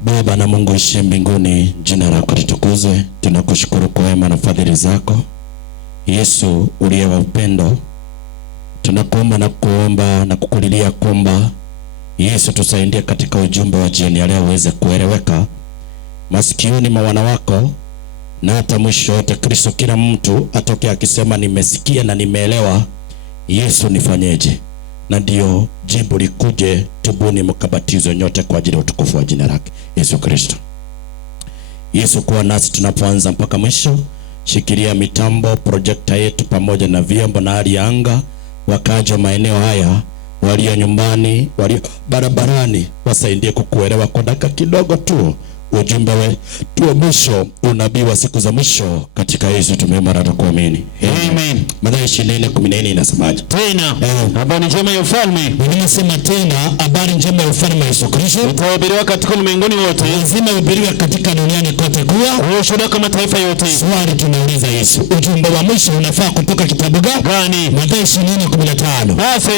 Baba na Mungu ishiye mbinguni, jina lako litukuzwe. Tunakushukuru kwa wema na fadhili zako. Yesu uliye wa upendo, tunakuomba na kuomba na kukulilia kwamba Yesu tusaidie katika ujumbe wa jioni ya leo uweze kueleweka masikioni mwa wana wako, na hata mwisho wote Kristo kila mtu atoke akisema nimesikia na nimeelewa. Yesu nifanyeje? Na ndio jibu likuje, tubuni mkabatizwe nyote kwa ajili ya utukufu wa jina lake Yesu Kristo. Yesu kuwa nasi tunapoanza mpaka mwisho. Shikilia mitambo, projekta yetu pamoja na vyombo na hali ya anga. Wakaji wa maeneo haya, walio nyumbani, walio barabarani, wasaidie kukuelewa kwa dakika kidogo tu ujumbe wetu wa mwisho, unabii wa siku za mwisho. Katika Yesu tumeomba na kuamini. Amen. Mathayo 24:14 inasemaje? Tena habari njema ya ufalme. Ninasema tena habari njema ya ufalme wa Yesu Kristo itahubiriwa katika ulimwenguni wote. Lazima ihubiriwe katika duniani kote kuwa ushuhuda kwa mataifa yote. Swali tunauliza Yesu, ujumbe wa mwisho unafaa kutoka kitabu gani? Mathayo 24:15. Basi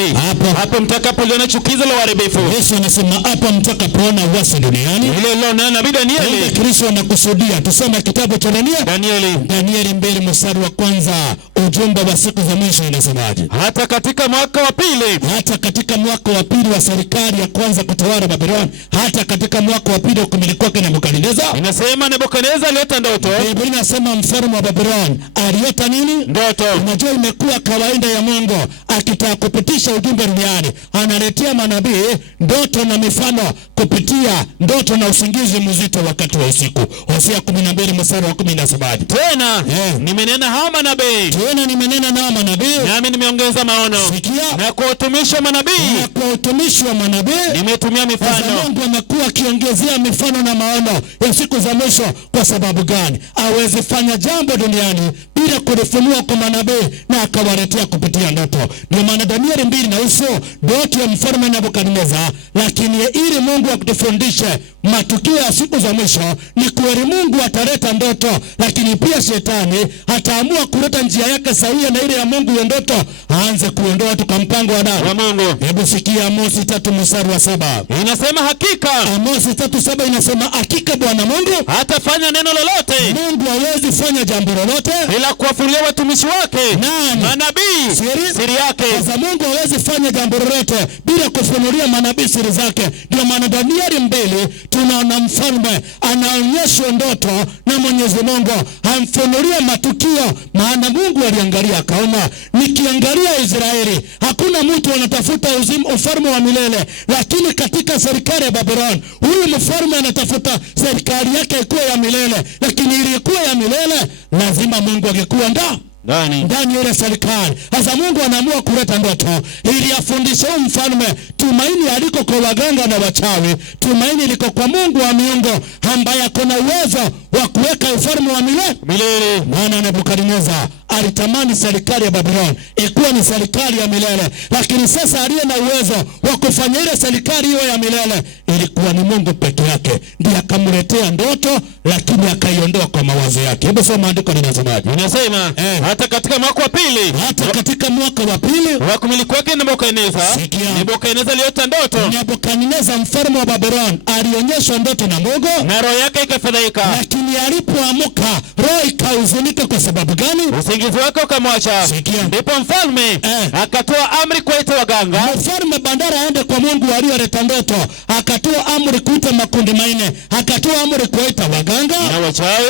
hapo mtakapoliona chukizo la uharibifu. Yesu anasema hapo mtakapoona uasi duniani. Ile leo na nabii Danieli. Kristo anakusudia. Tusome kitabu cha Danieli 2 mstari wa kwanza. Ujumbe wa siku za mwisho inasemaje? Hata katika mwaka wa pili wa serikali ya kwanza kutawala Babylon, hata katika mwaka wa pili kumilikuwa kwa Nebukadneza. Inasema Nebukadneza aliota ndoto. Biblia inasema mfalme wa Babylon aliota nini? Ndoto. Unajua imekuwa kawaida ya Mungu akitaka kupitisha ujumbe duniani, analetea manabii ndoto na mifano kupitia ndoto na usingizi mzito wakati wa usiku. Hosea 12 mstari wa 17. Tena nimenena hao manabii. Nami nimeongeza maono. Sikia. Na kwa utumishi wa manabii. Nimetumia mifano. Mungu amekuwa akiongezea mifano na maono ya siku za mwisho. Kwa sababu gani? Hawezi fanya jambo duniani bila kulifunua kwa manabii na akawaletea kupitia ndoto. Ndio maana Danieli 2 na uso ndoto ya mfalme Nebukadneza, lakini ili Mungu akutufundishe matukio ya siku za mwisho ni kweli Mungu ataleta ndoto, lakini pia shetani ataamua kuleta njia yake sawia na ile ya Mungu ya ndoto, aanze kuondoa watu kwa mpango wa Mungu. Hebu sikia Amosi 3 mstari wa 7. Inasema hakika. Amosi 3:7 inasema hakika Bwana Mungu hatafanya neno lolote. Mungu hawezi fanya jambo lolote bila kuwafunulia watumishi wake manabii siri yake. Sasa Mungu hawezi fanya jambo lolote bila kufunulia manabii siri zake. Ndio maana Danieli 2 tunaona mfalme anaonyeshwa ndoto na Mwenyezi Mungu hamfunulia matukio, maana Mungu aliangalia akaona, nikiangalia Israeli hakuna mtu anatafuta ufalme wa milele, lakini katika serikali ya Babylon huyu mfalme anatafuta serikali yake ikuwe ya milele, lakini ilikuwa ya milele lazima Mungu angekuwa ndani ya serikali. Sasa Mungu anaamua kuleta ndoto ili afundishe mfalme tumaini aliko kwa waganga na wachawi, tumaini liko kwa Mungu wa miungu ambaye akona uwezo wa kuweka ufalme wa milele. Maana Nebukadneza alitamani serikali ya Babylon ikuwa ni serikali ya milele, lakini sasa aliye na uwezo wa kufanya ile serikali iwe ya milele ilikuwa ni Mungu peke yake. Ndiye akamletea ndoto, lakini akaiondoa kwa mawazo yake. Hebu soma andiko linasemaje? Inasema hata katika mwaka wa pili wa kumiliki kwake Nebukadneza aliota ndoto. Nebukadneza mfalme wa Babylon alionyeshwa ndoto na Mungu, na roho yake ikafadhaika. Lakini alipoamka roho ikahuzunika. Kwa sababu gani? Usingizi wake ukamwacha. Ndipo mfalme akatoa amri kuwaita waganga. Mfalme bandara aende kwa Mungu aliyoleta ndoto, akatoa amri kuita makundi manne, akatoa amri kuwaita waganga na wachawi,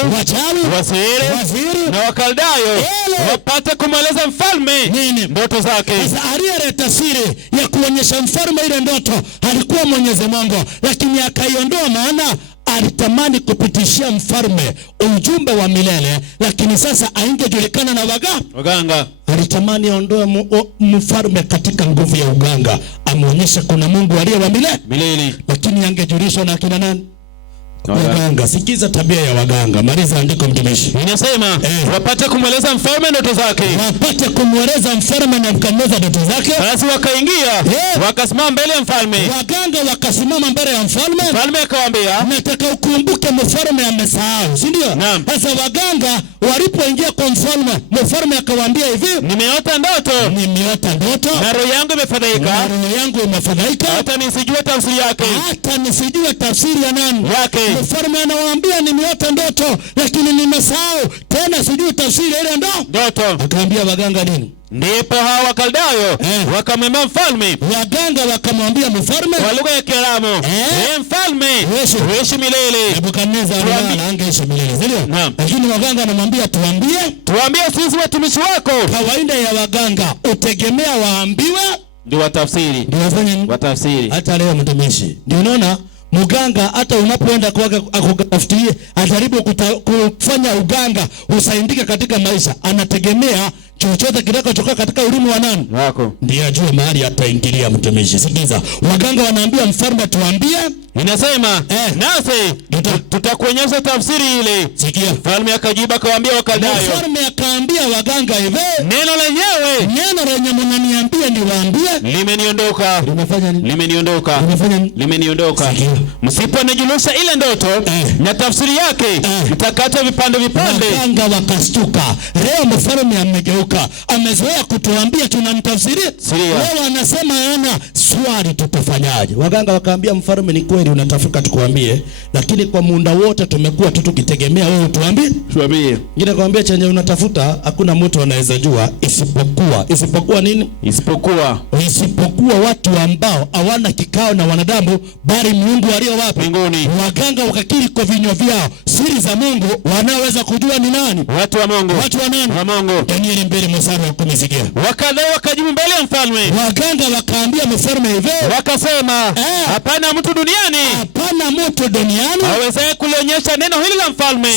waziri na wakaldayo wapate kumweleza mfalme ndoto zake. Sasa aliyeleta siri ya kuonyesha mfalme ile ndoto alikuwa Mwenyezi Mungu, lakini akaiondoa, maana alitamani kupitishia mfalme ujumbe wa milele, lakini sasa aingejulikana na waganga. Alitamani aondoe mfalme katika nguvu ya uganga, amuonyeshe kuna Mungu aliye wa milele, lakini angejulishwa na kina nani? Waganga, sikiza tabia ya waganga. Maliza andiko mtumishi. Inasema wapate kumweleza mfalme ndoto zake. Wapate kumweleza mfalme na mkamweleza ndoto zake. Basi wakaingia, wakasimama mbele ya mfalme. Waganga wakasimama mbele ya mfalme. Mfalme akawaambia, nataka ukumbuke mfalme amesahau, si ndio? Sasa waganga walipoingia kwa mfalme, mfalme akawaambia hivi, nimeota ndoto. Na roho yangu imefadhaika. Hata nisijue tafsiri yake. Ya nani? Yake. Mfalme anawaambia nimeota ndoto lakini nimesahau. Tena sijui tafsiri ile ndoto. Akaambia waganga nini? Ndipo hao Wakaldayo wakamwambia mfalme. Waganga wakamwambia mfalme kwa lugha ya Kiaramu, mfalme, uishi milele. Nebukadneza angeishi milele, ndio? Lakini waganga wanamwambia tuambie sisi watumishi wako. Kawaida ya waganga utegemea waambiwe ndio watafsiri. Ndio wafanye watafsiri. Hata leo mtumishi, ndio unaona muganga hata unapoenda kwake akutafutie ajaribu kufanya uganga usaidike katika maisha, anategemea chochote kitakachotoka katika ulimi wa nani wako ndiye ajue mahali ataingilia mtumishi. Sikiza, waganga wanaambia mfalme tuambie. Inasema nasi tutakuonyesha tafsiri ile. Sikia, mfalme akajibu akawaambia Wakaldayo. Mfalme akaambia waganga hivi, neno lenye mnaniambia niwaambie limeniondoka. Limefanya nini? Limeniondoka. Msiponijulisha ile ndoto na tafsiri yake mtakata vipande. Waganga wakastuka. Leo mfalme amegeuka, amezoea kutuambia tunamtafsiri. Leo anasema yana swali tutafanyaje? Waganga wakaambia mfalme, ni kweli unatafuta tukuambie, lakini kwa muda wote tumekuwa tukitegemea wewe tuambie. Ngine kwambia chenye unatafuta hakuna mtu anaweza jua isipokuwa nini? Isipokuwa watu ambao hawana kikao na wanadamu bali Mungu aliye wapi? Mbinguni. Waganga wakakiri kwa vinywa vyao siri za Mungu, wanaweza kujua ni nani? Watu wa Mungu. Wa Mungu. Danieli 2:10 sikia. Wakaldayo wakajibu mbele ya mfalme. Waganga wakaambia mfalme hivi, wakasema hapana mtu duniani awezaye kulionyesha neno hili la mfalme.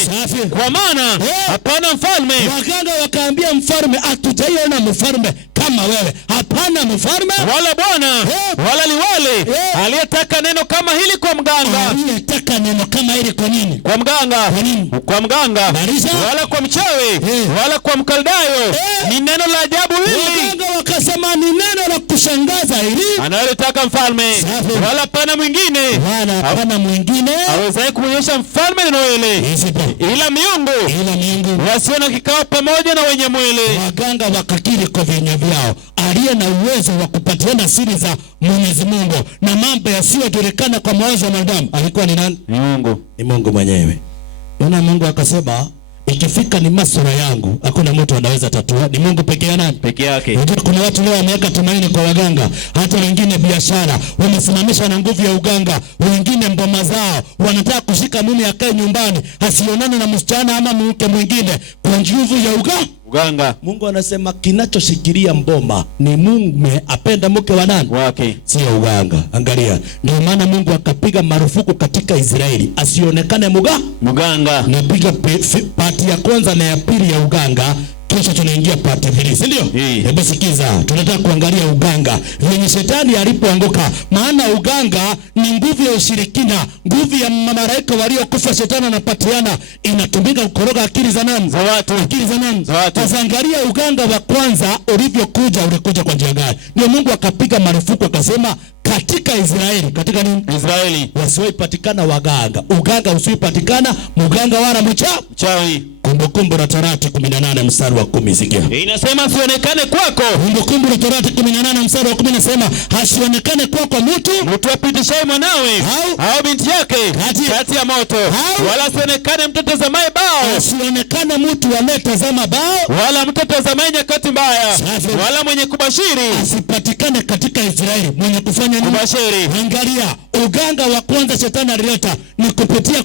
Kwa maana hapana mfalme. Waganga wakaambia mfalme, hatujaiona mfalme kama wewe. Hapana mfalme wala bwana wala liwali aliyetaka neno kama hili kwa mganga. Aliyetaka neno kama hili kwa nini? Kwa mganga wala kwa mchawi wala kwa Mkaldayo. Ni neno la ajabu hili. Waganga wakasema ni neno la kushangaza hili analotaka mfalme. Wala hapana mwingine awezaye kumwonyesha mfalme neno hili ila miungu wasio na kikao pamoja na wenye mwili. Waganga wakakiri kwa vinywa vyao, aliye na uwezo wa kupatiana siri za Mwenyezi Mungu na mambo yasiyojulikana kwa mawazo ya wanadamu alikuwa ni nani? Ni Mungu mwenyewe. Ona, Mungu akasema ikifika ni masuala yangu hakuna mtu anaweza tatua, ni Mungu peke yake. Kuna watu leo wameweka tumaini kwa waganga, hata wengine biashara wamesimamisha na nguvu ya uganga, wengine mboma zao wanataka kushika mume akae nyumbani asionane na msichana ama mke mwingine kwa nguvu ya uganga. Mungu anasema kinachoshikilia mboma ni mume apenda mke wa nani wake, sio uganga. Angalia, ndio maana Mungu akapiga marufuku katika Israeli asionekane muganga. Napiga pati ya kwanza na ya pili ya uganga, kisha tunaingia pati 2, si ndio? Hebu sikiza, tunataka kuangalia uganga venye shetani alipoanguka. Maana uganga ni nguvu ya ushirikina, nguvu ya malaika waliokufa. Shetani anapatiana, inatumika kukoroga akili za nani? Za watu. Sasa angalia uganga wa kwanza ulikuja kwa njia gani? Ndio Mungu akapiga marufuku akasema katika Israeli, katika nini? Israeli wasipatikana waganga. Uganga usipatikana muganga wala mchawi. Kumbukumbu la Torati 18:10 sikia. Inasema asionekane kwako. Kumbukumbu la Torati 18:10 inasema asionekane kwako mtu apitishaye mwanawe au binti yake kati ya moto. Wala asionekane mtu atazamaye bao. Asionekane mtu anayetazama bao. Wala mtu atazamaye nyakati mbaya. Wala mwenye kubashiri. Asipatikane katika Israeli mwenye kufanya nini? Kubashiri. Angalia, uganga wa kwanza shetani alileta ni kupitia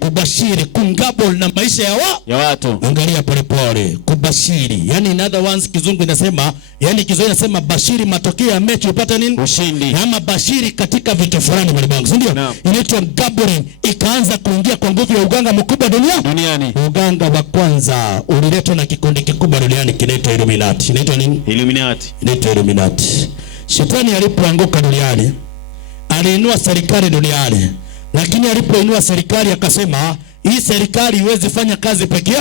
kubashiri kungabol na maisha ya watu. Angalia polepole, kubashiri. Yani in other words, kizungu inasema, yani kizungu inasema bashiri matokeo ya mechi upata nini? Ushindi. Ama bashiri katika vitu fulani mwanangu, si ndio? Inaitwa gambling. Ikaanza kuingia kwa nguvu ya uganga mkubwa duniani. Uganga wa kwanza uliletwa na kikundi kikubwa duniani kinaitwa Illuminati. Inaitwa nini? Illuminati. Shetani alipoanguka duniani, aliinua serikali duniani, Lakini alipoinua serikali akasema hii serikali iwezi fanya kazi peke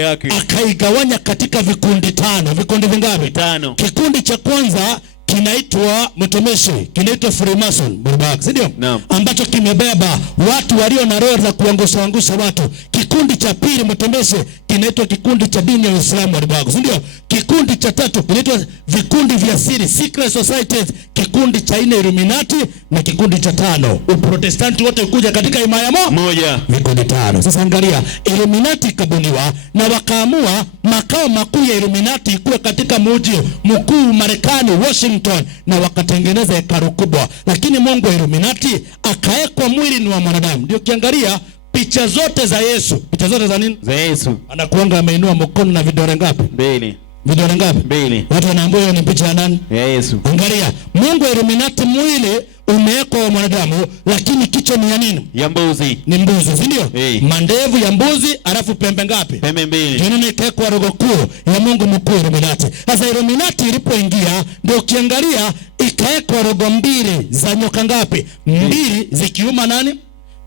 yake. Akaigawanya katika vikundi 5. Vikundi vingapi? 5. Kikundi cha kwanza kinaitwa mtumishi, kinaitwa Freemason, si ndio? Ambacho kimebeba watu walio na roho za kuangusha watu. Kikundi cha pili mtumishi kinaitwa kikundi cha dini ya Uislamu, si ndio? Kikundi cha tatu kinaitwa vikundi vya siri, secret societies. Kikundi cha 4 Illuminati, na kikundi cha 5 Uprotestanti, wote kuja katika himaya moja. Vikundi 5. Sasa angalia, Illuminati kabuniwa na wakaamua makao makuu ya Illuminati kuwe katika mji mkuu Marekani, Washington, na wakatengeneza hekalu kubwa. Lakini Mungu wa Illuminati akaekwa mwili ni wa mwanadamu. Ndio kiangalia picha zote za Yesu. Picha zote za nini? Za Yesu. Anakuanga ameinua mkono na vidole ngapi? 2. Vidole ngapi? 2. Watu wanaambiwa ni picha ya nani? Ya Yesu. Angalia, Mungu wa Illuminati mwili umewekwa wa mwanadamu, lakini kichwa ni ya nini? Ya mbuzi. Ni mbuzi, si ndio? Mandevu ya mbuzi, alafu pembe ngapi? Pembe 2. Ndio nini ikawekwa roho kuu ya Mungu mkuu Illuminati. Sasa Illuminati ilipoingia, ndio ukiangalia ikawekwa roho 2 za nyoka ngapi? 2 zikiuma nani?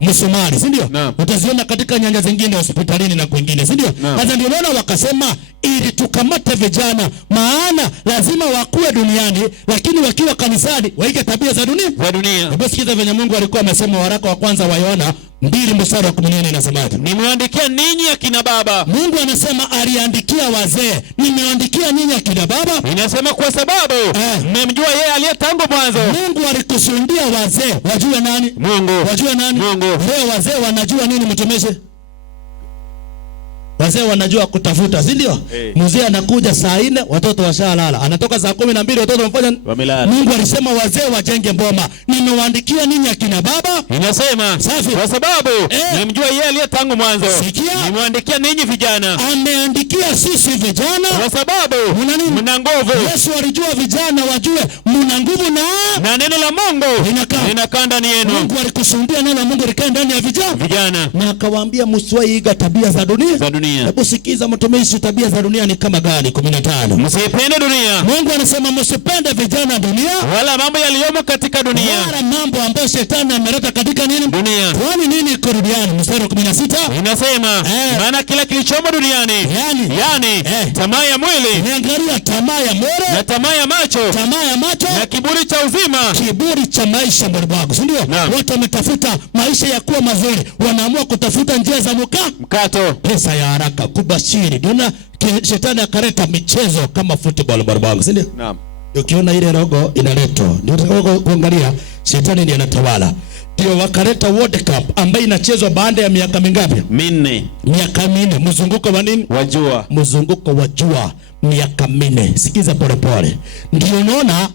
Msumari, si ndio? Utaziona katika nyanja zingine hospitalini na kwingine, si ndio? Sasa ndio naona wakasema ili tukamate vijana, maana lazima wakuwe duniani, lakini wakiwa kanisani waige tabia za dunia. Hebu sikiza venye Mungu alikuwa amesema waraka wa kwanza wa Yohana 2:14 inasemaje? Nimewaandikia ninyi akina baba. Mungu anasema aliandikia wazee, nimewaandikia ninyi akina baba. Inasema kwa sababu mmemjua yeye aliye tangu mwanzo. Mungu alikusudia wazee wajue nani? Mungu. Wajue nani? Mungu. Leo wazee wanajua nini mtumishi? Wazee wanajua kutafuta, si ndio? Mzee anakuja saa 4 watoto washalala. Anatoka saa 12 watoto wamefanya wamelala. Mungu alisema wazee wajenge mboma. Nimewaandikia ninyi akina baba. Inasema safi. Kwa sababu nimemjua yeye aliye tangu mwanzo. Nimewaandikia ninyi vijana. Ameandikia sisi vijana kwa sababu mna nguvu. Yesu alijua vijana wajue mna nguvu na neno la Mungu linakaa ndani yenu. Mungu alikusudia neno la Mungu likae ndani ya vijana. Na akawaambia msiwaiga tabia za dunia. Hebu sikiza mtumishi, tabia za dunia ni kama gani? 15. Msipende dunia. Mungu anasema msipende vijana dunia, wala mambo yaliyomo katika dunia, wala mambo ambayo shetani ameleta katika nini? Dunia. Kwani nini iko duniani? Mstari wa 16 inasema maana kila kilichomo duniani, yani tamaa ya mwili, niangalia tamaa ya mwili na tamaa ya macho na kiburi cha uzima, kiburi cha maisha mbele, si ndio? Wote wametafuta maisha ya kuwa mazuri, wanaamua kutafuta njia za mkato, pesa ya haraka, kubashiri. Ndio shetani akaleta michezo kama football barabara, si ndio? Naam. Ukiona ile rogo inaletwa, ndio kuangalia shetani ndiye anatawala. Ndio wakaleta World Cup ambayo inachezwa baada ya miaka mingapi? 4. Miaka 4. Mzunguko wa nini? Wajua. Mzunguko wa jua miaka 4. Sikiza polepole. Ndio unaona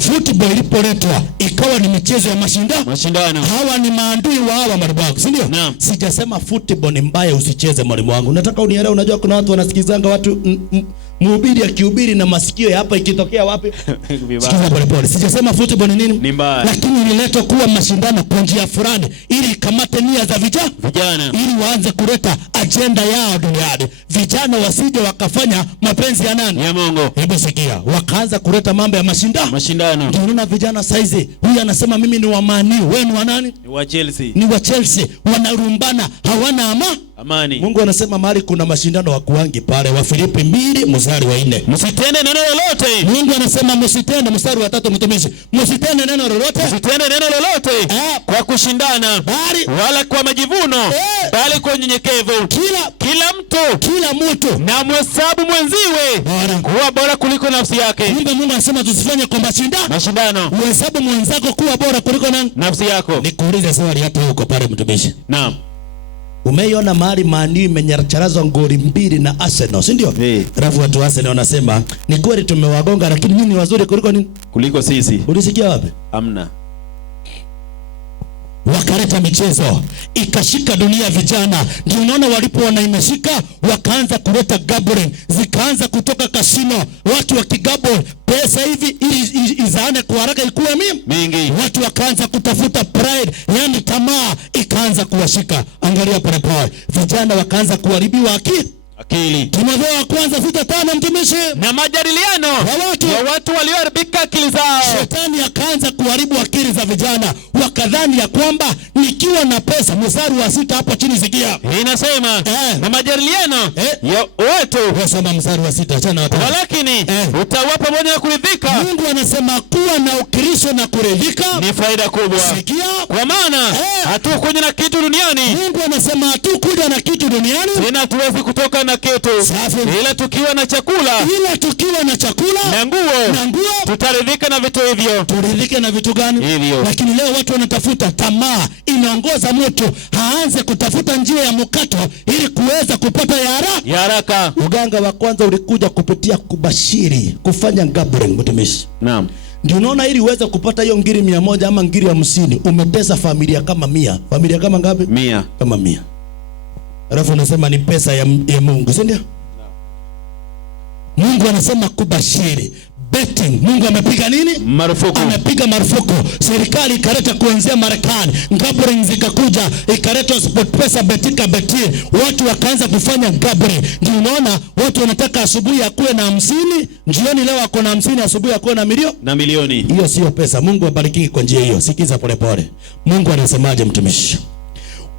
football ilipoletwa ikawa ni michezo ya mashindano. Hawa ni maandui wa hawa maribagu, si ndio? Sijasema football ni mbaya, usicheze mwalimu wangu. Nataka unielewe, unajua kuna watu wanasikizanga watu mhubiri akihubiri na masikio ya hapa ikitokea wapi? Sikiza polepole. Sijasema football ni nini? Ni mbaya. Lakini ililetwa kuwa mashindano kwa njia fulani ili kamate nia za vijana ili waanze kuleta agenda yao duniani. Vijana wasije wakafanya mapenzi ya nani? Ya Mungu. Hebu sikia, wakaanza kuleta mambo ya mashindano. Tunaona vijana saizi, huyu anasema mimi ni wa Man U, wewe ni wa nani? Ni wa Chelsea. Wanarumbana, hawana amani. Mungu anasema mahali kuna mashindano wakuangi pale. Wa Filipi 2:4. Msitende neno lolote. Mungu anasema msitende, mstari wa 3 mtumishi. Msitende neno lolote. Kwa kushindana, wala kwa majivuno, bali kwa unyenyekevu. Kila mtu na mhesabu mwenziwe kuwa bora kuliko nafsi yake. Mungu anasema tusifanye kwa mashindano. Uhesabu mwenzako kuwa bora kuliko nafsi yako. Nikuulize swali hata huko pale mtumishi. Naam. Umeiona mahali Man U imenyacharazwa ngoli 2 na Arsenal, si ndio? Rafu watu wa Arsenal wanasema ni kweli tumewagonga, lakini nyinyi ni wazuri kuliko sisi. Ulisikia wapi? Hamna. Wakaleta michezo ikashika dunia vijana. Ndio unaona walipoona imeshika wakaanza kuleta gambling, zikaanza kutoka kasino, watu wakigambling pesa hivi ili izaane kwa haraka ikuwe mingi. Watu wakaanza kutafuta pride, yani tamaa ikaanza kuwashika. Angalia pale vijana wakaanza kuharibiwa akili. Timotheo wa kwanza 6:5 mtumishi. Na majadiliano ya watu walioharibika akili zao. Shetani akaanza kuharibu akili za vijana, wakadhani ya kwamba nikiwa na pesa. Mstari wa 6 hapo chini sikia. Inasema na majadiliano ya watu. Wasoma mstari wa 6 achana hapo. Walakini utakuwa pamoja na kuridhika. Mungu anasema kuwa na ukristo na kuridhika ni faida kubwa. Sikia. Kwa maana hatukuja na kitu duniani. Mungu anasema hatukuja na kitu duniani. Tena hatuwezi kutoka na kitu. Ila tukiwa na chakula. Na nguo. Tutaridhika na vitu hivyo. Turidhike na vitu gani? Hivyo. Lakini leo watu wanatafuta tamaa, inaongoza mtu aanze kutafuta njia ya mkato ili kuweza kupata ya haraka. Uganga wa kwanza ulikuja kupitia kubashiri, kufanya gambling mtumishi. Naam. Ndio unaona ili uweze kupata hiyo ngiri 100 ama ngiri 50, umetesa familia kama 100. Familia kama ngapi? 100. Kama 100. Alafu unasema ni pesa ya Mungu, si ndio? Mungu anasema kubashiri. Betting, Mungu amepiga nini? Marufuku. Amepiga marufuku. Serikali ikaleta kuanzia Marekani, gambling zikakuja, ikaleta SportPesa, Betika, Beti. Watu wakaanza kufanya gambling. Ndio unaona watu wanataka asubuhi akuwe na 50, jioni leo ako na 50, asubuhi akuwe na milioni. Hiyo sio pesa. Mungu abariki kwa njia hiyo. Sikiza polepole. Mungu anasemaje mtumishi?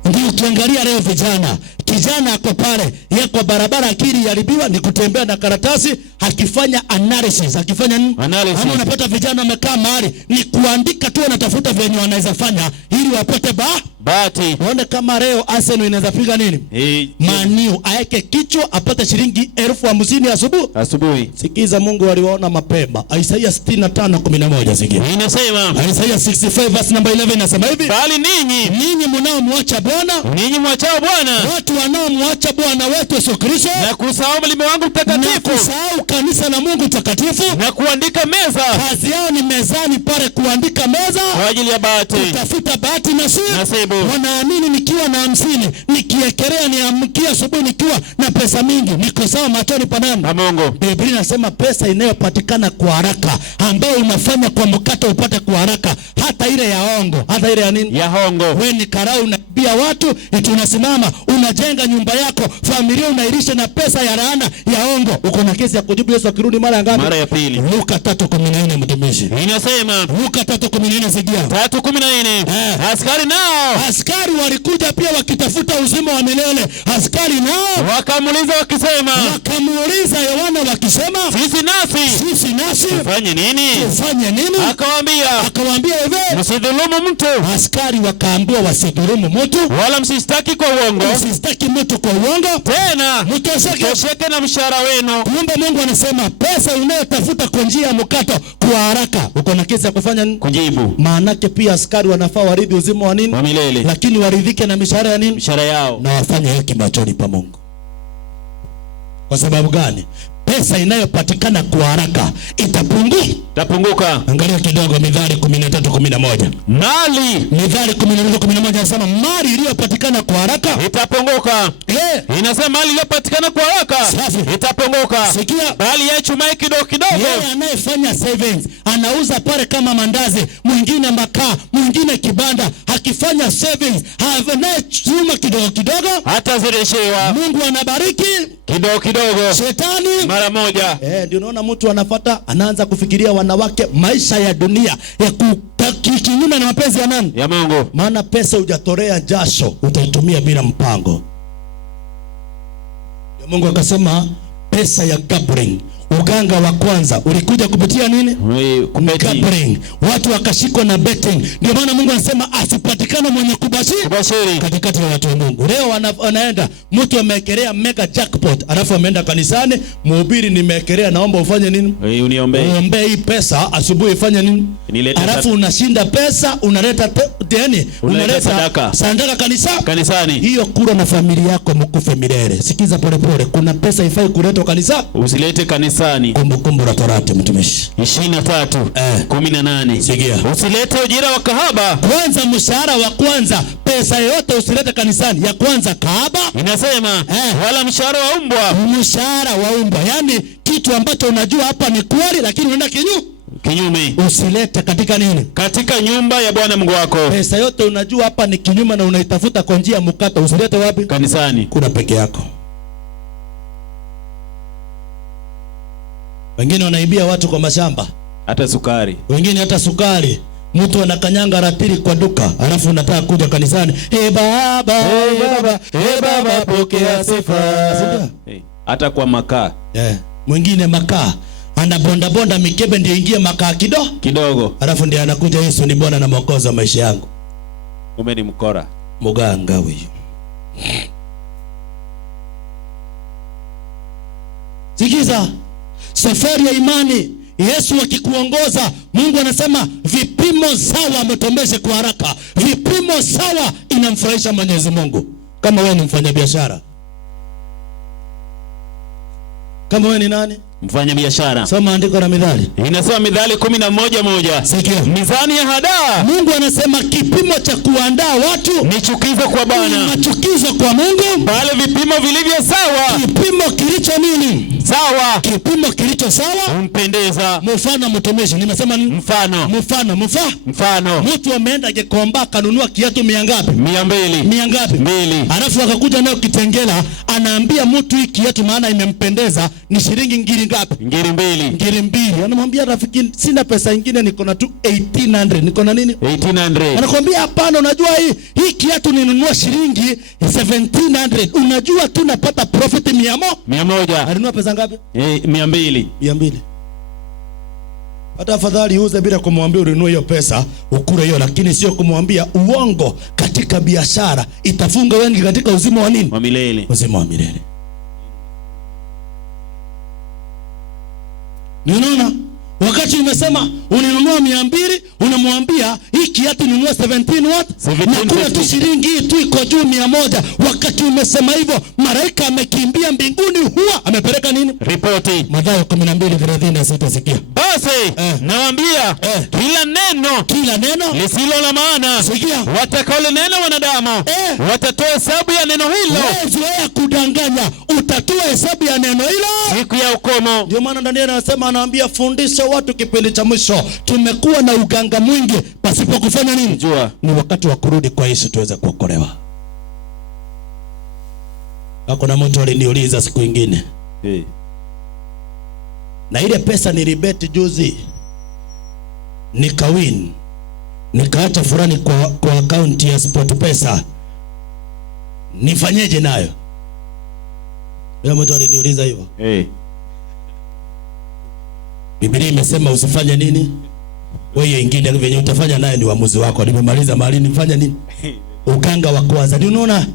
Ndio ukiangalia leo vijana, kijana ako pale, yako barabara, akili yaribiwa ni kutembea na karatasi, akifanya analysis, akifanya nini? Ama unapata vijana wamekaa mahali ni kuandika tu, wanatafuta venye wanaweza fanya ili wapate bahati. Uone kama leo Arsenal inaweza piga nini? Maniu aeke kichwa apate shilingi 50,000 asubuhi. Sikiza, Mungu aliwaona mapema. Isaiah 65:11 sikia. Inasema Isaiah 65 verse number 11 inasema hivi. Bali ninyi mnaomwacha Bwana, ninyi mwachao Bwana, watu wanaomwacha Bwana wetu Yesu Kristo, na kusahau mlima wangu mtakatifu, na kusahau kanisa la Mungu takatifu, na kuandika meza. Kazi yao ni mezani pale kuandika meza kwa ajili ya bahati, kutafuta bahati nasibu. Wanaamini nikiwa na 50 nikiekelea niamkia asubuhi nikiwa na pesa mingi niko sawa machoni pa Mungu. Biblia inasema pesa inayopatikana kwa haraka, ambayo unafanya kwa mkato upate kwa haraka, hata ile ya hongo, hata ile ya nini? Ya hongo. Wewe ni karau unabia watu, eti unasimama unajenga nyumba yako, familia unairisha na pesa ya laana ya hongo. Uko na kesi ya kujibu Yesu akirudi mara ngapi? Mara ya pili. Luka 3:14 mtumishi. Inasema Luka 3:14 sikia. 3:14. Askari walikuja pia wakitafuta uzima wa milele. Askari nao wakamuuliza Yohana wakisema, sisi nasi tufanye nini? Akawaambia hivi, msidhulumu mtu. Askari wakaambiwa wasidhulumu mtu, wala msistaki kwa uongo. Tena mtosheke na mshahara wenu. Kumbe Mungu anasema pesa unayotafuta kwa njia ya mkato kwa haraka, uko na kesi ya kufanya nini? Kujibu. Maana yake pia askari wanafaa waridhi uzima wa nini? Wa milele. Lakini waridhike na mishahara ya nini? Mishahara yao. Na wafanye haki machoni pa Mungu. Kwa sababu gani? Pesa inayopatikana kwa haraka itapunguka. Angalia kidogo Mithali 13:11. Mithali 13:11 inasema mali iliyopatikana kwa haraka itapunguka. Inasema mali iliyopatikana kwa haraka itapunguka. Sikia, bali yachumaye kidogo. Yeye anayefanya savings, anauza pale kama mandazi, mwingine makaa, mwingine kibanda, akifanya savings, anayechuma kidogo hata zireshewa. Mungu anabariki kidogo. Shetani mara moja. Ndio unaona mtu anaanza kufikiria wanawake, maisha ya dunia ya kinyume na mapenzi ya nani? Ya Mungu. Maana pesa hujatorea jasho, utaitumia bila mpango. Ya Mungu akasema pesa ya gambling, uganga wa kwanza ulikuja kupitia nini? Gambling. Watu wakashikwa na betting. Ndio maana Mungu anasema asipatikane mwenye kubashiri katikati ya watu wa Mungu. Leo wanaenda mtu ameekelea mega jackpot, alafu ameenda kanisani, mhubiri nimeekelea, naomba ufanye nini? Uombe hii pesa asubuhi ifanye nini? Alafu unashinda pesa, unaleta sadaka kanisani. Hiyo kura na familia yako mkufe milele. Sikiza polepole, kuna pesa ifai kuletwa kanisa. Usilete kanisani. Kumbukumbu la Torati mtumishi 23:18. Sikia. Usilete ujira wa kahaba. Kwanza mshahara wa kwanza, pesa yote usilete kanisani. Ya kwanza kahaba. Inasema wala mshahara wa umbwa. Mshahara wa umbwa, yani kitu ambacho unajua hapa ni kweli lakini unaenda kinyume. Usilete katika nini? Katika nyumba ya Bwana Mungu wako. Pesa yote unajua hapa ni kinyume na unaitafuta kwa njia ya mkato, usilete wapi? Kanisani. Kuna peke yako. Wengine wanaibia watu kwa mashamba. Hata sukari. Wengine hata sukari. Mtu anakanyanga ratili kwa duka, alafu unataka kuja kanisani. Baba, baba, pokea sifa. Hata kwa makaa. Mwingine makaa. Anabonda bonda mikebe ndio ingie makaa kidogo. Alafu ndio anakuja, Yesu ni Bwana na Mwokozi wa maisha yangu. Ni mkora. Muganga huyo. Sikiza, safari ya imani, Yesu akikuongoza, Mungu anasema vipimo sawa mtembeze kwa haraka. Vipimo sawa inamfurahisha Mwenyezi Mungu. Kama wewe ni mfanyabiashara. Kama wewe ni nani? Mfanyabiashara. Soma andiko la Mithali. Inasema Mithali 11:1. Sikia. Mizani ya hadaa. Mungu anasema kipimo cha kuandaa watu ni chukizo kwa Bwana. Ni chukizo kwa Mungu. Bali vipimo vilivyo sawa. Kipimo kilicho nini? Sawa. Kipimo kilicho sawa umpendeza. Mfano mtumishi, nimesema mfano. Mtu ameenda Gikomba kanunua kiatu 100 ngapi? 200. 100 ngapi? 2. Alafu akakuja nayo Kitengela, anaambia mtu hii kiatu maana imempendeza ni shilingi ngiri ngapi? Ngiri 2. Ngiri 2. Anamwambia rafiki, sina pesa nyingine, niko na tu 1800. Niko na nini? 1800. Anakuambia hapana, unajua hii kiatu ninunua shilingi 1700. Unajua tu napata profit 100. Alinunua pesa ngapi? 200. Hata afadhali uuze bila kumwambia ulinunua hiyo pesa, ukule hiyo, lakini sio kumwambia uongo. Katika biashara itafunga wengi katika uzima wa nini? Wa milele. Uzima wa milele. Unaona? Wakati umesema uninunua 200, unamwambia hii kiatu ninunua 17 what? Na kuna tu shilingi hii tu iko juu 100. Wakati umesema hivyo, malaika amekimbia mbinguni, huwa amepeleka nini? Ripoti. Mathayo 12:36. Sikia. Basi nawaambia kila neno lisilo la maana watakalo neno wanadamu watatoa hesabu ya neno hilo. Wewe kudanganya, utatoa hesabu ya neno hilo siku ya hukumu. Ndio maana Danieli anasema, anawaambia fundisha watu kipindi cha mwisho. Tumekuwa na uganga mwingi pasipo kufanya nini? Jua ni wakati wa kurudi kwa Yesu tuweze kuokolewa. Hakuna mtu aliniuliza siku nyingine. Na ile pesa nilibeti juzi, nikawin, nikaacha fulani kwa account ya SportPesa, nifanyeje nayo? Leo mtu aliniuliza hivyo. Biblia imesema usifanye nini? Wewe ingine venye utafanya naye ni uamuzi wako. Nimemaliza mali nifanye nini? Uganga wa kwanza. Unaona?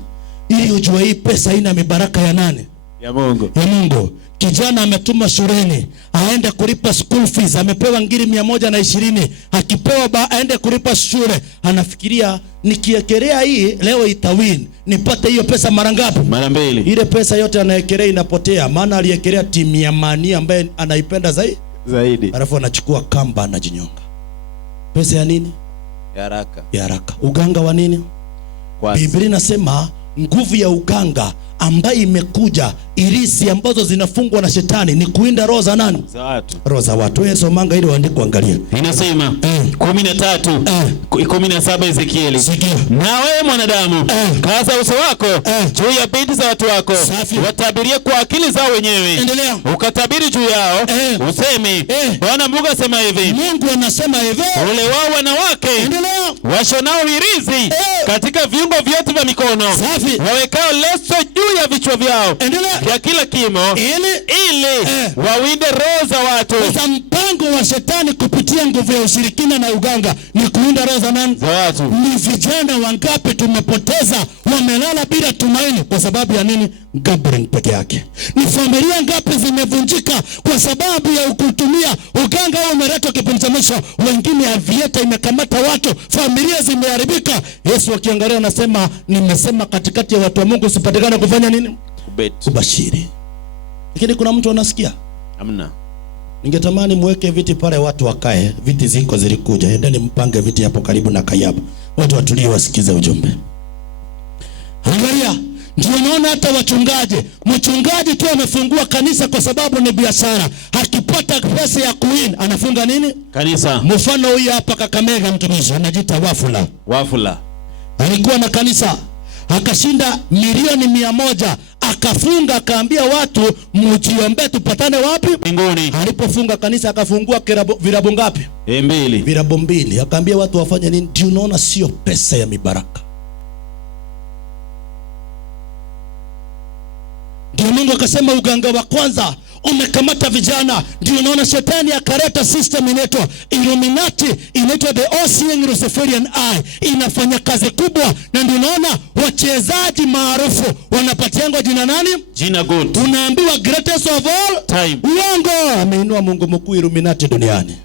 Ili ujue hii pesa haina mibaraka ya nani? Ya Mungu. Ya Mungu. Kijana ametuma shuleni, aende kulipa school fees, amepewa ngiri 120, akipewa aende kulipa shule, anafikiria nikiekelea hii leo itawin, nipate hiyo pesa mara ngapi? Mara 2. Ile pesa yote anayekelea inapotea, maana aliekelea timu ya Mani ambaye anaipenda zaidi. Alafu anachukua kamba anajinyonga. Pesa ya nini? Ya haraka. Uganga wa nini? Biblia inasema nguvu ya uganga ambaye imekuja, irisi ambazo zinafungwa na shetani ni kuinda roho za nani? Za watu. Roho za watu. Wewe somanga ile andiko, angalia. Inasema 13:17 Ezekieli. Na wewe mwanadamu, kaza uso wako juu ya binti za watu wako, watabirie kwa akili zao wenyewe. Endelea. Ukatabiri juu yao, useme Bwana Mungu asema hivi. Mungu anasema hivi. Ole wao wanawake washonao hirizi katika viungo vyote vya mikono, wawekao leso juu ya vichwa vyao vya kila kimo, ili wawinde roho za watu. Sasa mpango wa shetani kupitia nguvu ya ushirikina na uganga ni kuinda roho za nani? Za watu. Ni vijana wangapi tumepoteza, wamelala bila tumaini kwa sababu ya nini? Gambling peke yake. Ni familia ngapi zimevunjika kwa sababu ya kutumia uganga au umeletwa kipindi cha mwisho. Wengine avieta imekamata watu, familia zimeharibika. Yesu akiangalia anasema, nimesema katikati ya watu wa Mungu usipatikane kufanya nini? Kubashiri. Lakini kuna mtu anasikia? Hamna. Ningetamani muweke viti pale watu wakae. Viti zilikuja. Endeni mpange viti hapo karibu na Kayaba. Watu watulie wasikize ujumbe. Angalia, ndio naona hata mchungaji tu amefungua kanisa kwa sababu ni biashara. Akipata pesa ya kuin anafunga nini? Kanisa. Mfano huyu hapa Kakamega, mtumishi anajiita Wafula. Alikuwa na kanisa, akashinda milioni 100, akafunga akaambia watu mjiombe tupatane wapi? Mbinguni. Alipofunga kanisa akafungua virabu ngapi? 2. Virabu 2. Akaambia watu wafanye nini? Ndio unaona sio pesa ya mibaraka. Ndio Mungu akasema uganga wa kwanza umekamata vijana. Ndio unaona shetani akareta system inaitwa Illuminati, inaitwa the all-seeing Luciferian eye, inafanya kazi kubwa. Na ndio unaona wachezaji maarufu wanapatiangwa jina nani? Jina good. Unaambiwa greatest of all time. Uongo. Ameinua Mungu mkuu Illuminati duniani.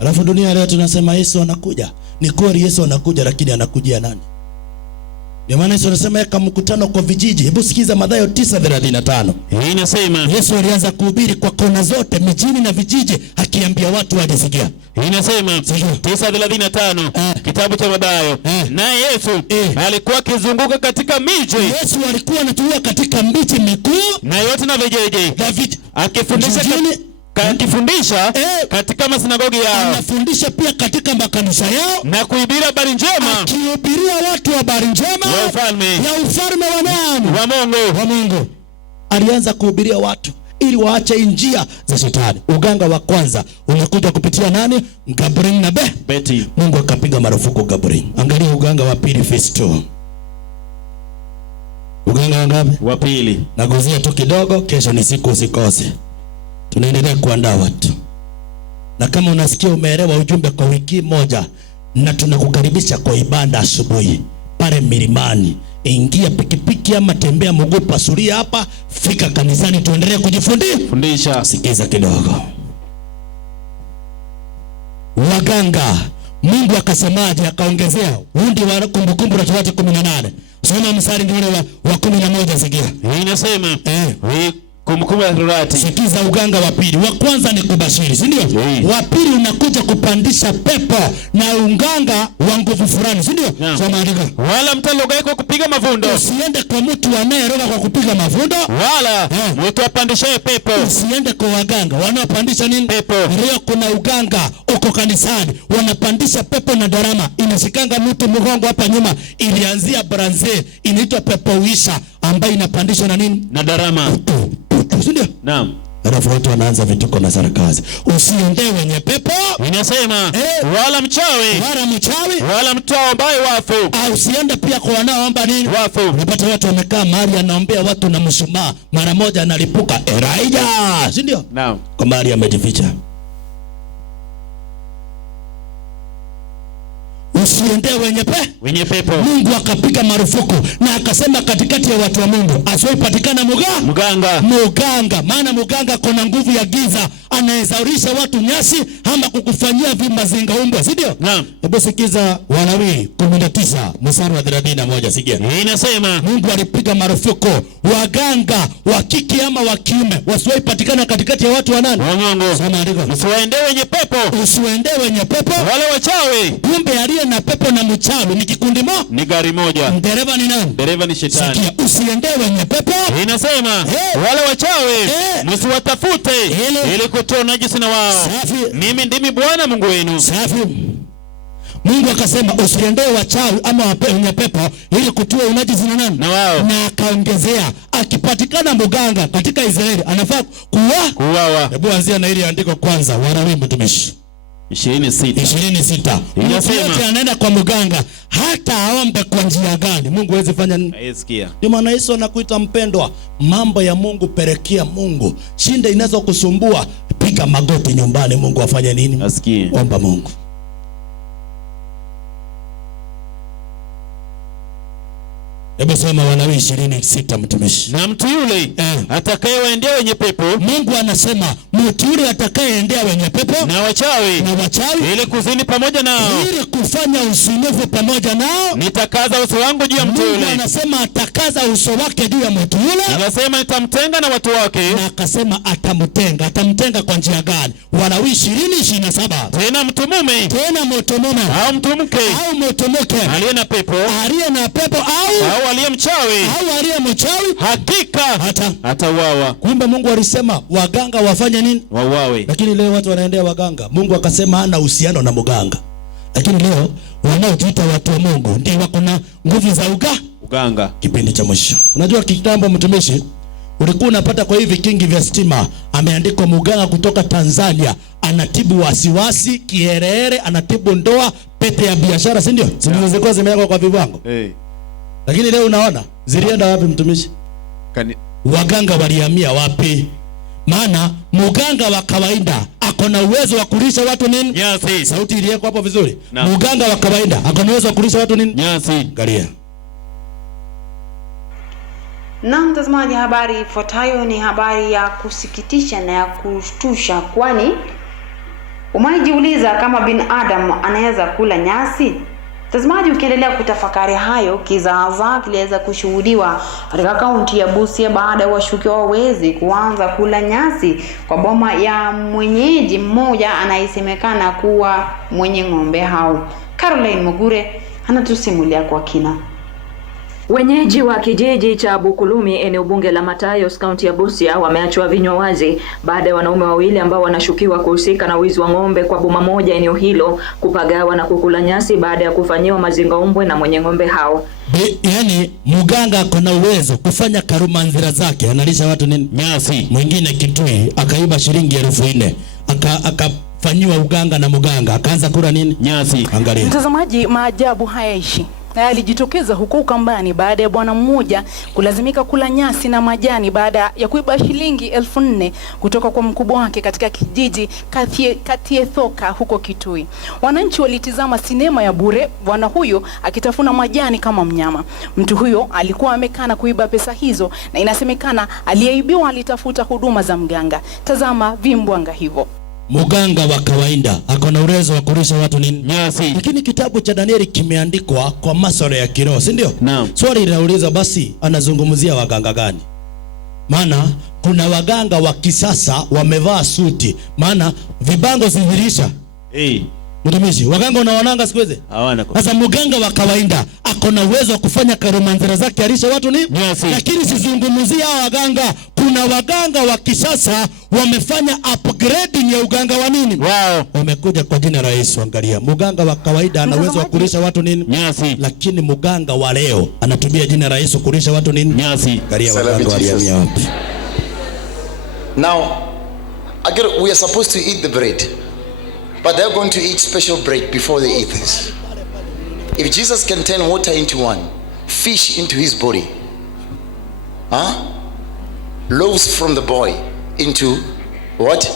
Alafu dunia leo tunasema Yesu anakuja. Ni kweli Yesu anakuja, lakini anakujia nani? Ndio maana Yesu anasema yeka mkutano kwa vijiji. Hebu sikiza Mathayo 9:35. Hii inasema Yesu alianza kuhubiri kwa kona zote mijini na vijiji akiambia watu wajisikia. Hii inasema 9:35 kitabu cha Mathayo. Naye Yesu alikuwa akizunguka katika miji. Yesu alikuwa anatua katika miji mikuu na yote na vijiji. Akifundisha katika masinagogi yao. Anafundisha pia katika makanisa yao na kuhubiri habari njema. Akihubiria watu habari njema ya ufalme wa nani? Wa Mungu. Alianza kuhubiria watu ili waache njia za shetani. Uganga wa kwanza unakuja kupitia nani? Gabriel na Betty. Mungu akapiga marufuku Gabriel. Angalia uganga wa pili phase 2. Uganga wangapi? Wa pili. Naguzia tu kidogo, kesho ni siku usikose. Tunaendelea kuandaa watu. Na kama unasikia umeelewa ujumbe kwa wiki moja, na tunakukaribisha kwa ibada asubuhi pale milimani. Ingia pikipiki ama tembea mguu pasuria hapa, fika kanisani tuendelee kujifundisha. Sikiza kidogo. Waganga, Mungu akasemaje? Akaongezea undi wa Kumbukumbu la Torati 18. Soma mstari ndio wa 11 sikia. Hii inasema Kumbukumbu la Torati. Sikiza uganga wa pili. Wa kwanza ni kubashiri, si ndio? Wa pili unakuja kupandisha pepo na unganga wa nguvu fulani, si ndio? Soma andika. Wala mtaloga kwa kupiga mavundo. Usiende kwa mtu anayeroga kwa kupiga mavundo. Wala mtu apandishaye pepo. Usiende kwa waganga wanaopandisha nini? Pepo. Leo kuna uganga uko kanisani wanapandisha pepo na darama. Inashikanga mtu mgongo hapa nyuma. Ilianzia Brazil, inaitwa pepo uisha ambayo inapandishwa na nini? Na darama. Ndio? Naam. Alafu watu wanaanza vituko na sarakazi. Usiende wenye pepo. Inasema wala mchawi. Wala mtu aombaye wafu. Usiende pia kwa wanaoomba nini? Wafu. Unapata watu wamekaa mahali anaombea watu na mshumaa, mara moja analipuka Elijah, si ndio? Naam. Kwa mahali amejificha. Usiende wenye pepo. Mungu akapiga marufuku na akasema katikati ya watu wa Mungu asiwepatikana muganga. Maana muganga kuna nguvu ya giza, anaweza urisha watu nyasi ama kukufanyia vimazinga umbwa, si ndio? Naam. Hebu sikiza Walawi 19 mstari wa 31 sikia. Inasema Mungu alipiga marufuku waganga wa kike ama wa kiume wasiwepatikana katikati ya watu wa nani? Wa Mungu. Soma andiko. Usiende wenye pepo. Wala wachawi. Kumbe aliye na pepo na mchawi ni kikundi moja. Ni gari moja. Dereva ni nani? Dereva ni shetani. Sikia, usiende wenye pepo. Inasema wale wachawi msiwatafute ili kutoa najisi na wao. Safi. Mimi ndimi Bwana Mungu wenu. Safi. Mungu akasema usiende wachawi ama wenye pepo ili kutoa unajisi na nani? Na wao. Na akaongezea akipatikana mganga katika Israeli anafaa kuuawa. Hebu anzia na ile andiko kwanza, Walawi mtumishi 26. Inasema anaenda kwa mganga hata aombe kwa njia gani, Mungu hawezi fanya nini? Asikia. Ndio maana Yesu anakuita mpendwa, mambo ya Mungu pelekea Mungu. Shinda inaweza kusumbua, piga magoti nyumbani, Mungu afanye nini? Asikie. Omba Mungu. Hebu soma Walawi 26 mtumishi. Na mtu yule atakayewaendea wenye pepo, Mungu anasema mtu yule atakayeendea wenye pepo na wachawi ili kuzini pamoja nao, ili kufanya usinifu pamoja nao, nitakaza uso wangu juu ya mtu yule. Mungu anasema atakaza uso wake juu ya mtu yule. Anasema nitamtenga na watu wake. Na akasema atamtenga kwa njia gani? Walawi 20:27. Tena mtu mume au mtu mke aliye na pepo au aliye mchawi hakika atauawa. Kumbe Mungu alisema waganga wafanye nini? Wauawe. Lakini leo watu wanaendea waganga. Mungu akasema hana uhusiano na mganga. Lakini leo wanaojiita watu wa Mungu ndio wako na nguvu za uganga kipindi cha mwisho. Unajua kitambo mtumishi ulikuwa unapata kwa hivi vikingi vya stima ameandikwa muganga kutoka Tanzania, anatibu wasiwasi, kiherehere, anatibu ndoa, pete ya biashara, si ndio? Zilikuwa zimewekwa kwa viwango. Lakini leo unaona zilienda wapi mtumishi? Waganga walihamia wapi? Maana muganga wa kawaida ako na uwezo wa kulisha watu nini? Nyasi. Sauti iliyeko hapo vizuri. Muganga wa kawaida ako na uwezo wa kulisha watu nini? Nyasi. Galia. Na mtazamaji, habari ifuatayo ni habari ya kusikitisha na ya kushtusha, kwani umejiuliza kama binadamu anaweza kula nyasi? Mtazamaji, ukiendelea kutafakari hayo, kizaazaa kiliweza kushuhudiwa katika kaunti ya Busia baada ya washukiwa wawezi kuanza kula nyasi kwa boma ya mwenyeji mmoja anayesemekana kuwa mwenye ng'ombe hao. Caroline Mugure anatusimulia kwa kina. Wenyeji wa kijiji cha Bukulumi eneo bunge la Matayos kaunti ya Busia wameachwa vinywa wazi baada ya wanaume wawili ambao wanashukiwa kuhusika na wizi wa ng'ombe kwa boma moja eneo hilo kupagawa na kukula nyasi baada ya kufanyiwa mazingaombwe na mwenye ng'ombe hao. Yaani muganga ako na uwezo kufanya karumanzira zake, analisha watu nini? Nyasi. Mwingine Kitui akaiba shilingi 4,000 akafanyiwa uganga na muganga akaanza kula nini? Nyasi. Angalia. Mtazamaji, maajabu hayaishi. Na alijitokeza huko Ukambani baada ya bwana mmoja kulazimika kula nyasi na majani baada ya kuiba shilingi 4,000 kutoka kwa mkubwa wake katika kijiji Katiethoka huko Kitui. Wananchi walitizama sinema ya bure, bwana huyo akitafuna majani kama mnyama. Mtu huyo alikuwa amekana kuiba pesa hizo na inasemekana aliyeibiwa alitafuta huduma za mganga. Tazama vimbwanga hivyo. Muganga wa kawaida ako na uwezo wa kulisha watu nini? Nyasi. Lakini kitabu cha Danieli kimeandikwa kwa masuala ya kiroho, si ndio? Naam. Swali linauliza basi anazungumzia waganga gani? Maana kuna waganga wa kisasa wamevaa suti. Maana vibango zidhirisha. Mtumishi, waganga unawananga siku hizi? Hawana. Sasa muganga wa kawaida ako na uwezo wa kufanya karumanzira zake alisha watu ni? Nyasi. Lakini sizungumzia hao waganga. Kuna waganga wa kisasa wamefanya upgrading ya uganga wa nini? Wow. Wamekuja kwa jina la Yesu. Angalia, muganga wa kawaida ana uwezo wa kulisha watu nini? Nyasi. Lakini muganga wa leo anatumia jina la Yesu kulisha watu nini? Nyasi. Angalia waganga walihamia wapi. Now, we are supposed to eat the bread, but they're going to eat special bread before they eat this. If Jesus can turn water into wine, fish into his body, loaves from the boy into what?